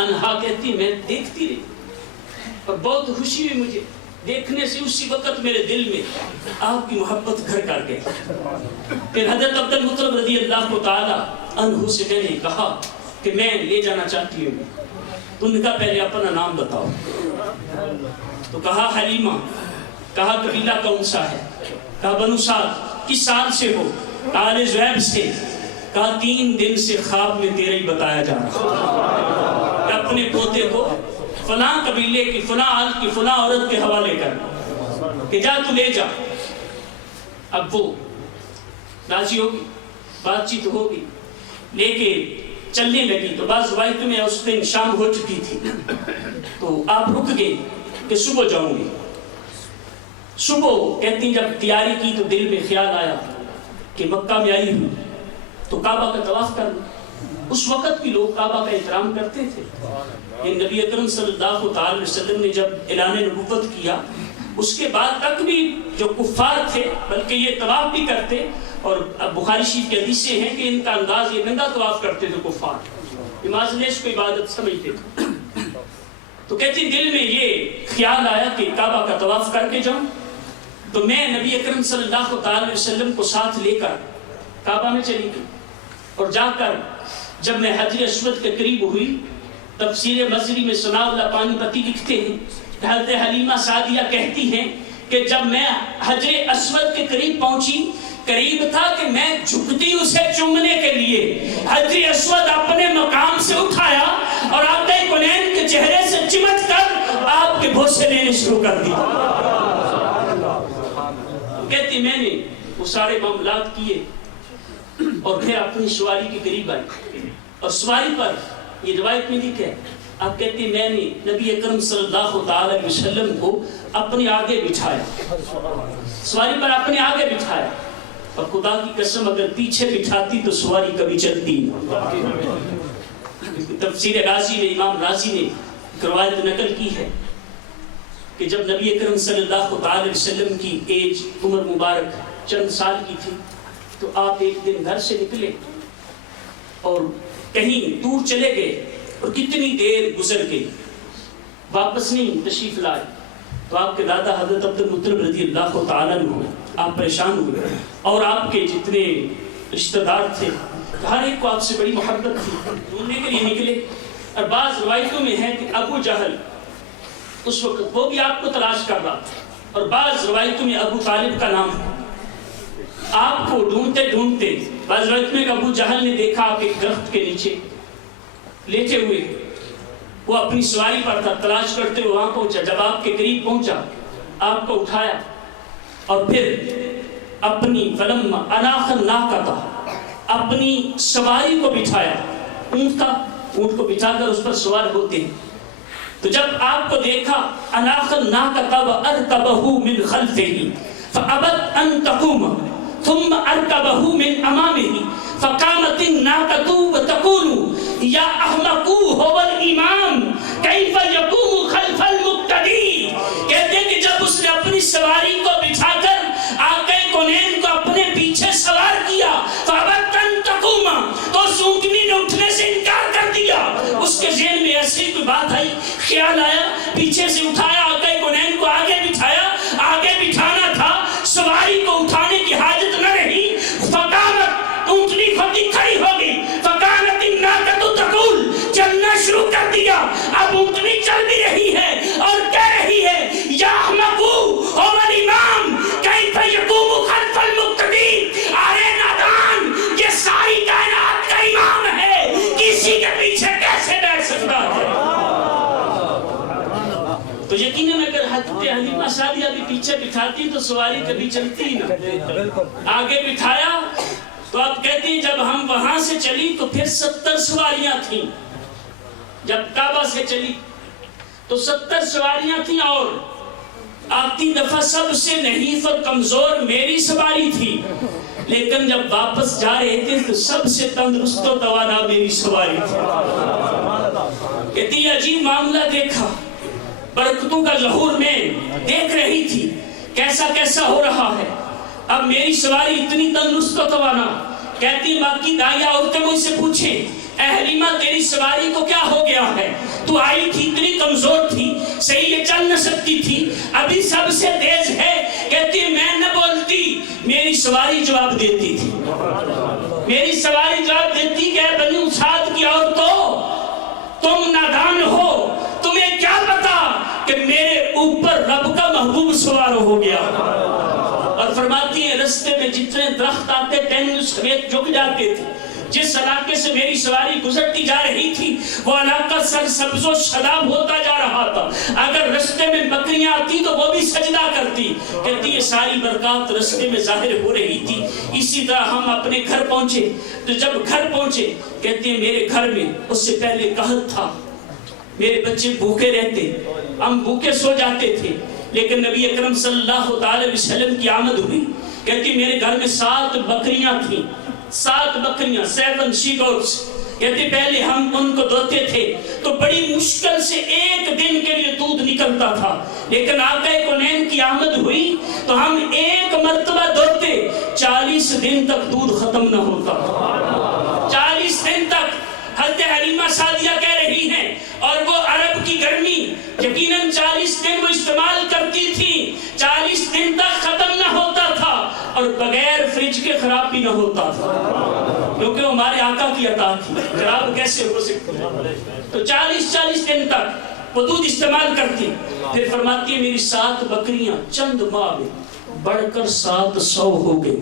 عنہا کہتی میں دیکھتی رہی اور بہت خوشی ہوئی مجھے دیکھنے سے. اسی وقت میرے دل میں آپ کی محبت گھر کر گئی. پھر حضرت عبد المطلب رضی اللہ تعالی عنہ سے میں نے کہا کہ میں لے جانا چاہتی ہوں. تو نے کہا پہلے اپنا نام بتاؤ. تو کہا حلیمہ. کہا قبیلہ کون سا ہے؟ کہا بنو سعد. کس سال سے ہو؟ آل زہیب سے. کہا 3 دن سے خواب میں تیرا ہی بتایا جا رہا. اپنے پوتے کو فلاں قبیلے کی فلاں آل کی فلاں عورت کے حوالے کر کہ جا تو لے جا. اب وہ راضی ہوگی، بات چیت ہوگی، لے کے چلنے لگی. تو بعض روایتوں میں اس دن شام ہو چکی تھی تو آپ رک گئے کہ صبح جاؤں گی. صبح کہتی جب تیاری کی تو دل میں خیال آیا کہ مکہ میں آئی ہوں تو کعبہ کا طواف کر لوں. اس وقت بھی لوگ کعبہ کا احترام کرتے تھے. یہ نبی اکرم صلی اللہ تعالی وسلم نے جب اعلان نبوت کیا اس کے بعد تک بھی جو کفار تھے بلکہ یہ طواف بھی کرتے، اور بخاری شریف کی حدیثیں ہیں کہ ان کا انداز یہ ننگا طواف کرتے تھے کفار، نماز لیش کو عبادت سمجھتے تھے۔ تو کہتی دل میں یہ خیال آیا کہ کعبہ کا طواف کر کے جاؤں، تو میں نبی اکرم صلی اللہ علیہ وسلم کو ساتھ لے کر کعبہ میں چلی گئی، اور جا کر جب میں حجر اسود کے قریب ہوئی، تفسیر مزری میں ثناء اللہ پانی پتی لکھتے ہیں، حضرت حلیمہ سعدیہ کہتی ہیں کہ جب میں حجر اسود کے قریب پہنچی، قریب تھا کہ میں جھکتی اسے چومنے کے لیے، حجر اسود اپنے مقام سے اٹھایا اور آقا کونین کے چہرے سے چمٹ کر آپ کے بوسے لینے شروع کر دی۔ کہتی میں نے وہ سارے معاملات کیے اور پھر اپنی سواری کے قریب آئی، اور سواری پر یہ روایت میں لکھا ہے، آپ کہتے میں نے نبی اکرم صلی اللہ علیہ وسلم کو اپنے آگے بٹھایا، سواری پر اپنے آگے بٹھایا، اور خدا کی قسم اگر پیچھے بٹھاتی تو سواری کبھی چلتی نہیں۔ تفسیر رازی نے، امام رازی نے ایک روایت نقل کی ہے کہ جب نبی اکرم صلی اللہ علیہ وسلم کی ایج عمر مبارک چند سال کی تھی، تو آپ ایک دن گھر سے نکلے اور کہیں دور چلے گئے، اور کتنی دیر گزر گئی، واپس نہیں تشریف لائے، تو آپ کے دادا حضرت عبد المطلب رضی اللہ تعالیٰ عنہ آپ پریشان ہوئے، اور آپ کے جتنے رشتہ دار تھے ہر ایک کو آپ سے بڑی محبت تھی، ڈھونڈنے کے لیے نکلے، اور بعض روایتوں میں ہے کہ ابو جہل اس وقت وہ بھی آپ کو تلاش کر رہا تھا، اور بعض روایتوں میں ابو طالب کا نام ہے، آپ کو ڈھونڈتے ڈھونڈتے بعض روایت میں ابو جہل نے دیکھا آپ ایک درخت کے نیچے لیٹے ہوئے، وہ اپنی سواری پر تھا، تلاش کرتے ہوئے وہاں پہنچا، جب آپ کے قریب پہنچا آپ کو اٹھایا، اور پھر اپنی فلما اناخ الناقۃ، اپنی سواری کو بٹھایا، اونٹ کو بٹھا کر اس پر سوار ہوتے ہیں، تو جب آپ کو دیکھا اناخ الناقۃ وارکبہ من خلفہ فابت ان تقوم ثم ارکبہ من امامہ فقامت الناقۃ وتقول یا احمق هو الامام کیف یقوم خلف المقتدی۔ کہتے ہیں کہ جب اس نے اپنی سواری کو بٹھا کر آقا کونین کو اپنے پیچھے سوار کیا، فابت ان تقوم، تو اس اونٹنی نے اٹھنے سے انکار کر دیا۔ اس کے ذہن میں ایسی کوئی بات آئی، خیال آیا، پیچھے سے اٹھایا، آقا کونین کو آگے بٹھایا، آگے بٹھانا تھا، سواری کو اٹھانے کی حاجت نہ رہی، فقامت، اونٹنی خودی کھڑی ہو گئی، فقامت الناقۃ تقول، چلنا شروع کر دیا، اب اونٹنی چل بھی رہی ہے اور کہہ رہی ہے یا احمق هو الامام کیف یقوم خلف المقتدی، ارے نادان، یہ ساری کائنات کا امام ہے، کسی کے پیچھے کیسے بیٹھ سکتا ہے؟ تو یقیناً اگر حضرت حلیمہ سعدیہ بھی پیچھے بٹھاتی تو سواری کبھی چلتی نہ، آگے بٹھایا، تو آپ کہتی ہیں جب ہم وہاں سے چلی تو پھر 70 سواریاں تھیں، جب کعبہ سے چلی تو 70 سواریاں تھیں، اور آتی دفعہ سب سے نحیف اور کمزور میری سواری تھی، لیکن جب واپس جا رہے تھے تو سب سے تندرست و توانا میری سواری تھی۔ کہتی عجیب معاملہ دیکھا، برکتوں کا ظہور میں دیکھ رہی تھی کیسا کیسا ہو رہا ہے، اب میری سواری اتنی تندرست و توانا۔ کہتی باقی دائیا عورتیں مجھ سے پوچھیں اے حلیمہ تیری سواری کو کیا ہو گیا ہے، تو آئی تھی اتنی کمزور تھی، صحیح یہ چل نہ سکتی تھی، ابھی سب سے تیز ہے۔ کہتی میں نہ بولتی، میری سواری جواب دیتی تھی، میری سواری جواب دیتی کہ اے بنی اساد کی عورتوں، تم نادان ہو، تمہیں کیا پتا کہ میرے اوپر رب کا محبوب سوار ہو گیا۔ اور فرماتی ہیں رستے میں جتنے درخت آتے تین سمیت جھک جاتے تھے، جس علاقے سے میری سواری گزرتی جا رہی تھی وہ علاقہ سرسبز و شاداب ہوتا جا رہا تھا، اگر رستے میں بکریاں آتی تو وہ بھی سجدہ کرتی۔ کہتی یہ ساری برکات رستے میں ظاہر ہو رہی تھی۔ اسی طرح ہم اپنے گھر پہنچے، تو جب گھر پہنچے کہتی ہیں میرے گھر میں اس سے پہلے قحط تھا، میرے بچے بھوکے رہتے، ہم بھوکے سو جاتے تھے، لیکن نبی اکرم صلی اللہ علیہ وسلم کی آمد ہوئی۔ کہتی میرے گھر میں 7 بکریاں تھیں، 7 بکریاں 7 she goats. کہتے پہلے ہم ان کو دھوتے تھے تو بڑی مشکل سے 1 دن کے لیے دودھ نکلتا تھا، لیکن آقا کونین کی آمد ہوئی تو ہم 1 مرتبہ دھوتے 40 دن تک دودھ ختم نہ ہوتا، 40 دن تک۔ حضرت حلیمہ سعدیہ کہہ رہی ہیں، اور وہ عرب کی گرمی یقیناً 40 دن وہ استعمال کرتی تھی، 40 دن تک ختم نہ ہوتا تھا، اور بغیر فریج کے خراب بھی نہ ہوتا تھا، کیونکہ وہ ہمارے آقا کی عطا تھی، خراب کیسے ہو سکتی ہے؟ تو 40 دن تک وہ دودھ استعمال کرتی۔ پھر فرماتی ہے میری 7 بکریاں چند ماہ میں بڑھ کر 700 ہو گئی،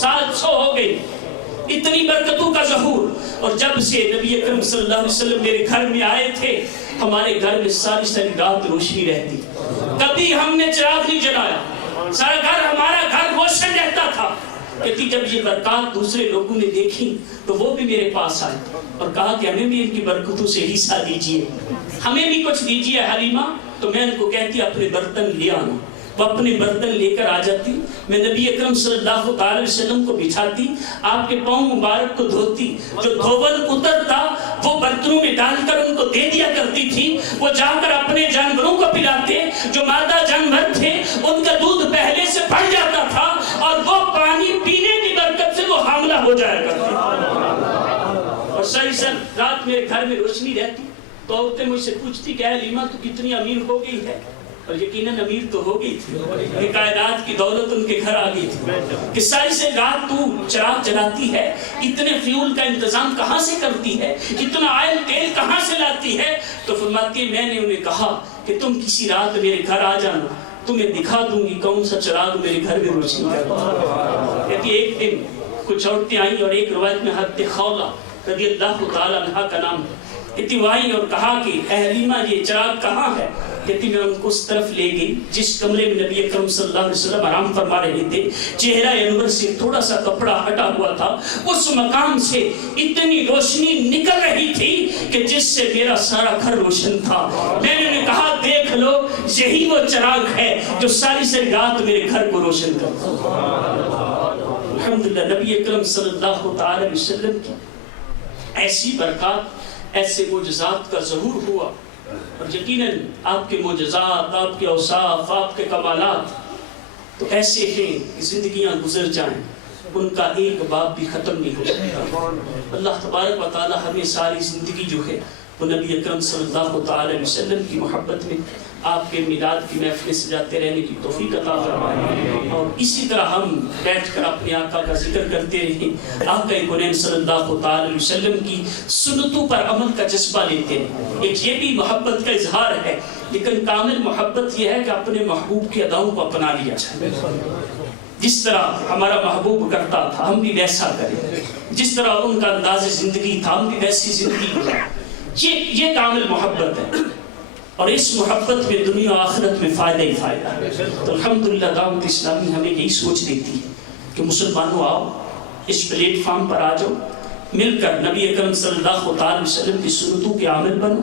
700 ہو گئی، اتنی برکتوں کا ظہور۔ اور جب سے نبی اکرم صلی اللہ علیہ وسلم میرے گھر میں آئے تھے، ہمارے گھر میں ساری رات روشنی رہتی، کبھی ہم نے چراغ نہیں جلایا، سارا گھر ہمارا گھر روشن رہتا تھا۔ کہتی جب یہ برکات دوسرے لوگوں نے دیکھی تو وہ بھی میرے پاس آئے اور کہا کہ ہمیں بھی ان کی برکتوں سے حصہ دیجیے، ہمیں بھی کچھ دیجیے حلیمہ۔ تو میں ان کو کہتی اپنے برتن لے آنا، وہ اپنے برتن لے کر آ جاتی، میں نبی اکرم صلی اللہ علیہ وسلم کو بچھاتی، آپ کے پاؤں مبارک کو دھوتی، جو دھول اترتا وہ برتنوں میں ڈال کر ان کو دے دیا کرتی تھی، وہ جا کر اپنے جانوروں کو پلاتے، جو مادہ جانور تھے ان کا دودھ پہلے سے بڑھ جاتا تھا، اور وہ پانی پینے کی برکت سے وہ حاملہ ہو جایا کرتی، اور ساری رات میرے گھر میں روشنی رہتی۔ تو عورتیں مجھ سے پوچھتی کہ حلیمہ تو کتنی امیر ہو گئی ہے، اور یقیناً امیر تو ہو گئی تھی، کہ کائنات کی دولت ان کے گھر آ گئی تھی، کہ ساری سے رات تو چراغ جلاتی ہے، اتنے فیول کا انتظام کہاں سے کرتی ہے، اتنا آئل تیل کہاں سے لاتی ہے؟ تو فرماتی ہے میں نے انہیں کہا کہ تم کسی رات میرے گھر آ جانا، تمہیں دکھا دوں گی کون سا چراغ میرے گھر میں روشنی کرتا ہے۔ کہتی ایک دن کچھ عورتیں آئیں، اور ایک روایت میں حضرت خولہ رضی اللہ تعالی عنہ کا نام ہے، کہتی وہ آئیں اور کہا کہ اے حلیمہ یہ چراغ کہاں ہے؟ کہتی میں ان کو اس طرف لے گئی جس کمرے میں نبی اکرم صلی اللہ علیہ وسلم آرام فرما رہے تھے، چہرہ انور سے تھوڑا سا کپڑا ہٹا ہوا تھا، اس مقام سے اتنی روشنی نکل رہی تھی کہ جس سے میرا سارا گھر روشن تھا۔ میں نے انہیں کہا دیکھ لو یہی وہ چراغ ہے جو ساری رات میرے گھر کو روشن کرتا۔ الحمدللہ نبی اکرم صلی اللہ تعالی علیہ وسلم کی ایسی برکات، ایسے معجزات کا ظہور ہوا، اور یقیناً آپ کے معجزات، آپ کے اوصاف، آپ کے کمالات تو ایسے ہیں کہ زندگیاں گزر جائیں ان کا ایک باب بھی ختم نہیں ہو سکتا۔ اللہ تبارک و تعالی ہمیں ساری زندگی جو ہے وہ نبی اکرم صلی اللہ تعالی علیہ وسلم کی محبت میں، آپ کے میلاد کی محفلیں سجاتے رہنے کی توفیق عطا فرمائے، اور اسی طرح ہم بیٹھ کر اپنے آقا کا ذکر کرتے رہیں، آقا کونین صلی اللہ تعالی علیہ وسلم کی سنتوں پر عمل کا جذبہ لیتے ہیں۔ ایک یہ بھی محبت کا اظہار ہے، لیکن کامل محبت یہ ہے کہ اپنے محبوب کی اداؤں کو اپنا لیا جائے، جس طرح ہمارا محبوب کرتا تھا ہم بھی ویسا کریں، جس طرح ان کا انداز زندگی تھا ہم بھی ویسی زندگی گزاریں۔ یہ کامل محبت ہے، اور اس محبت میں دنیا و آخرت میں فائدہ ہی فائدہ ہے۔ تو الحمدللہ دعوت اسلامی ہمیں یہی سوچ دیتی ہے کہ مسلمانوں آؤ اس پلیٹ فارم پر آ جاؤ، مل کر نبی اکرم صلی اللہ تعالی وسلم کی سنتوں کے عامل بنو،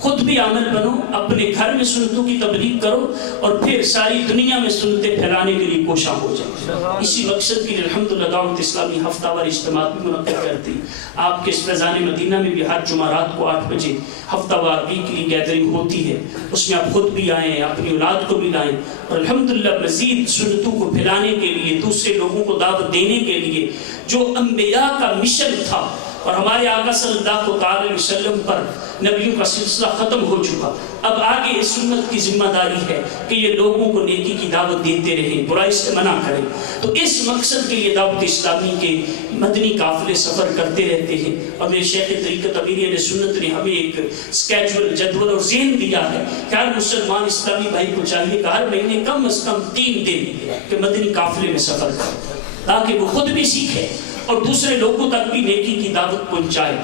خود بھی عامل بنو، اپنے گھر میں سنتوں کی تبلیغ کرو، اور پھر ساری دنیا میں سنتیں پھیلانے کے لیے کوشاں ہو جائے۔ اسی مقصد کے لیے الحمدللہ دعوت اسلامی ہفتہ وار اجتماع بھی منعقد کرتی ہے۔ آپ کے فیضان مدینہ میں بھی ہر جمعرات کو 8 بجے ہفتہ وار ویکلی گیدرنگ ہوتی ہے، اس میں آپ خود بھی آئیں، اپنی اولاد کو بھی لائیں، اور الحمدللہ مزید سنتوں کو پھیلانے کے لیے، دوسرے لوگوں کو دعوت دینے کے لیے جو انبیاء کا مشن تھا، اور ہمارے آقا صلی اللہ تعالی علیہ وسلم پر نبیوں کا سلسلہ ختم ہو چکا، اب آگے اس سنت کی ذمہ داری ہے کہ یہ لوگوں کو نیکی کی دعوت دیتے رہیں، برائی سے منع کریں۔ تو اس مقصد کے لیے دعوت اسلامی کے مدنی قافلے سفر کرتے رہتے ہیں، اور میرے شیخ طریقت امیر اہل سنت نے ہمیں ایک اسکیجول، جدول اور ذہن دیا ہے کہ ہر مسلمان اسلامی بھائی کو چاہیے کہ ہر مہینے کم از کم 3 دن کے مدنی قافلے میں سفر کرے، تاکہ وہ خود بھی سیکھے اور دوسرے لوگوں تک بھی نیکی کی دعوت پہنچائے۔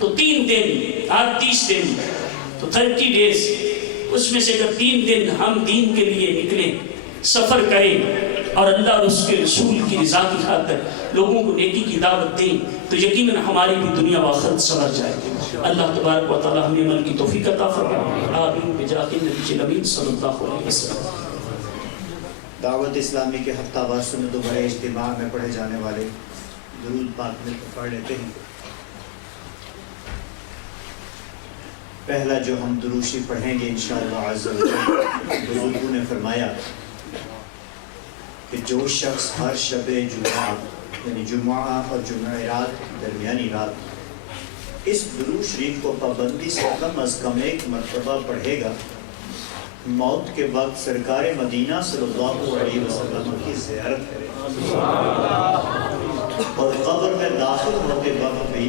تو 3 دن، ہر 30 دن، تو 30 ڈیز، اس میں سے اگر 3 دن ہم دین کے لیے نکلیں، سفر کریں، اور اللہ اور اس کے رسول کی رضا کی خاطر لوگوں کو نیکی کی دعوت دیں، تو یقیناً ہماری بھی دنیا و آخرت سنور جائے گی۔ اللہ تبارک و تعالی ہمیں عمل کی توفیق عطا فرمائے، آمین بجاہ النبی الامین صلی اللہ علیہ وسلم۔ دعوت اسلامی کے ہفتہ وار سنت و بڑے اجتماع میں پڑھے جانے والے درود پاک مل کر پڑھ لیتے ہیں. پہلا جو ہم دروشی پڑھیں گے انشاءاللہ عز و جل، بزرگوں نے فرمایا کہ جو شخص ہر شب جمعہ یعنی جمعہ اور جمعہ رات درمیانی رات اس درود شریف کو پابندی سے کم از کم 1 مرتبہ پڑھے گا، موت کے وقت سرکار مدینہ صلی اللہ علیہ وسلم کی زیارت کرے اور قبر میں داخل ہوتے وقت بھی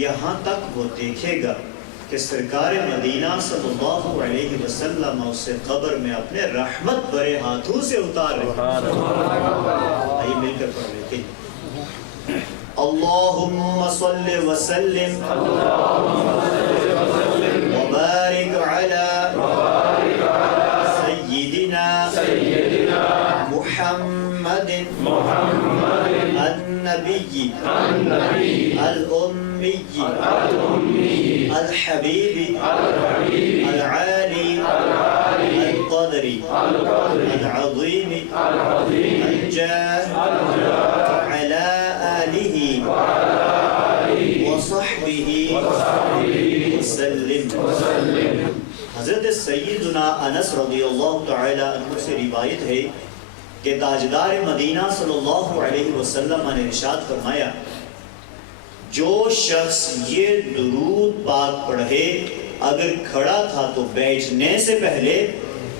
یہاں تک وہ دیکھے گا کہ سرکار مدینہ صلی اللہ علیہ وسلم اسے قبر میں اپنے رحمت بھرے ہاتھوں سے اتار رہے ہیں. آئیے مل کر پڑھ لیتے ہیں. اللہم صلی وسلم وبارک علی سیدنا محمد النبی الأمی الحبیب العالی القدر العظیم الجاہ علی آلہ وصحبہ وسلم. حضرت سیدنا انس رضی اللہ تعالی عنہ سے روایت ہے کہ تاجدار مدینہ صلی اللہ علیہ وسلم نے ارشاد فرمایا، جو شخص یہ درود پاک پڑھے اگر کھڑا تھا تو بیٹھنے سے پہلے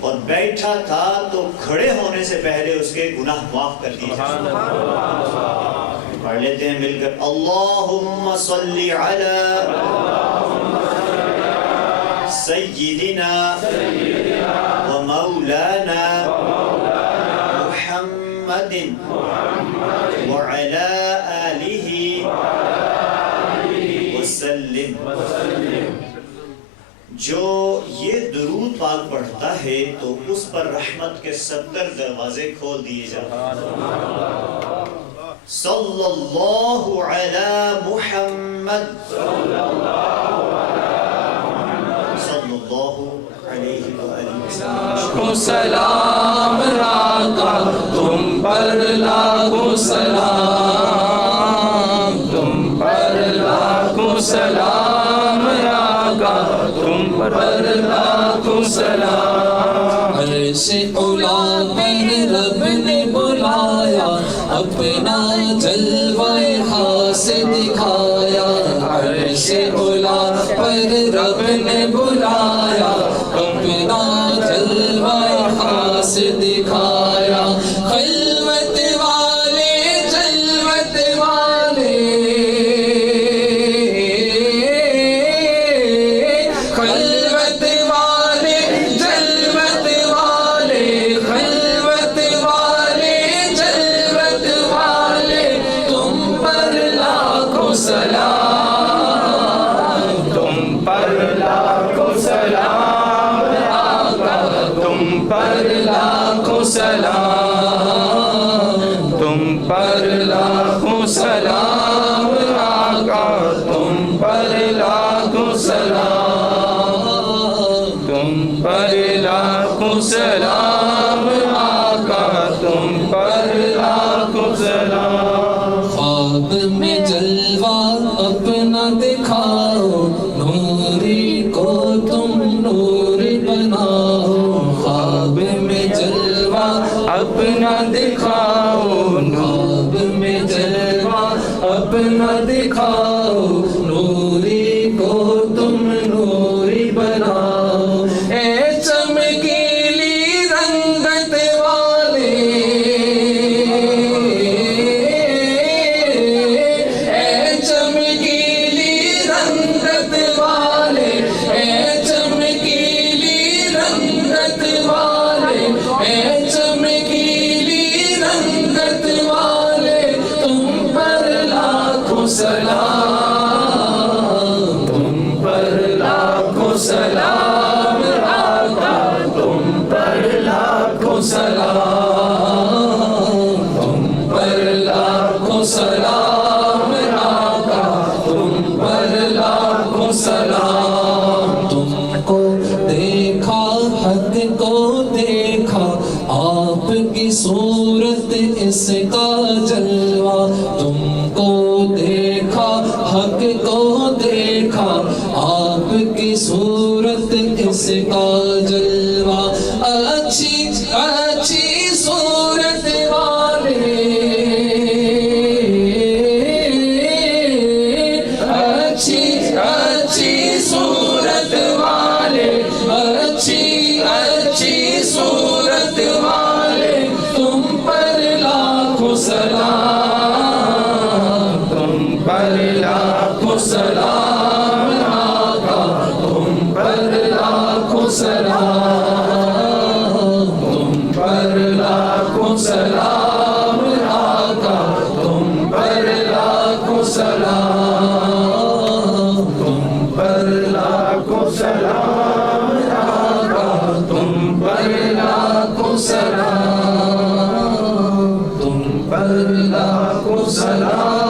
اور بیٹھا تھا تو کھڑے ہونے سے پہلے اس کے گناہ معاف کر دیے جائیں. پڑھ لیتے ہیں مل کر. اللہم صلی علی سیدنا و مولانا محمد وعلى آلہ وسلم. جو یہ درود پاک پڑھتا ہے تو اس پر رحمت کے 70 دروازے کھول دیے جاتے ہیں. صلی اللہ علی محمد صلی اللہ علیہ وآلہ وسلم. سلام آقا تم پر لاکھوں سلام، تم پر لاکھوں سلام آقا تم پر لاکھوں سلام. عرش اولا پر رب نے بلایا، اپنا جلوہ خاص دکھایا. عرش اولا پر رب نے بلایا، اپنا جلوہ خاص دکھایا. خلوت والے جلوت والے، خلوت والے جلوت والے، خلوت والے جلوت والے، تم پر لاکھوں سلام، تم پر لاکھوں سلام آقا تم پر لاکھوں سلام، تم پر لاکھوں سلام آقا تم پر لاکھوں سلام، تم پر لاکھوں سلام آقا تم پر لاکھوں سلام. خواب میں جلوہ اپنا دکھاؤ، نوری کو تم نور بناؤ. خواب میں جلوہ اپنا دکھاؤ، خواب میں جلوہ اپنا دکھاؤ، نوری کو تم نوری بناؤ. اے چمکیلی رنگت والے، اے چمکیلی رنگت والے، اے چمکیلی رنگت والے، اے چمکیلی رنگت والے، تم پر لاکھوں سلام، تم پر لاکھوں سلام آقا تم پر لاکھوں سلام، تم پر لاکھوں سلام آقا تم پر لاکھوں سلام. تم کو دیکھا حق کو دیکھا، آپ کی حق کو دیکھا آپ کی صورت اس کا جلوہ اچھی اچھی صورت والے اچھی اچھی صورت والے اچھی اچھی صورت والے تم پر لاکھوں سلام تم پر لاکھوں سلام آقا تم پر لاکھوں سلام تم پر لاکھوں سلام آقا تم پر لاکھوں سلام تم پر لاکھوں سلام آقا تم پر لاکھوں سلام تم پر لاکھوں سلام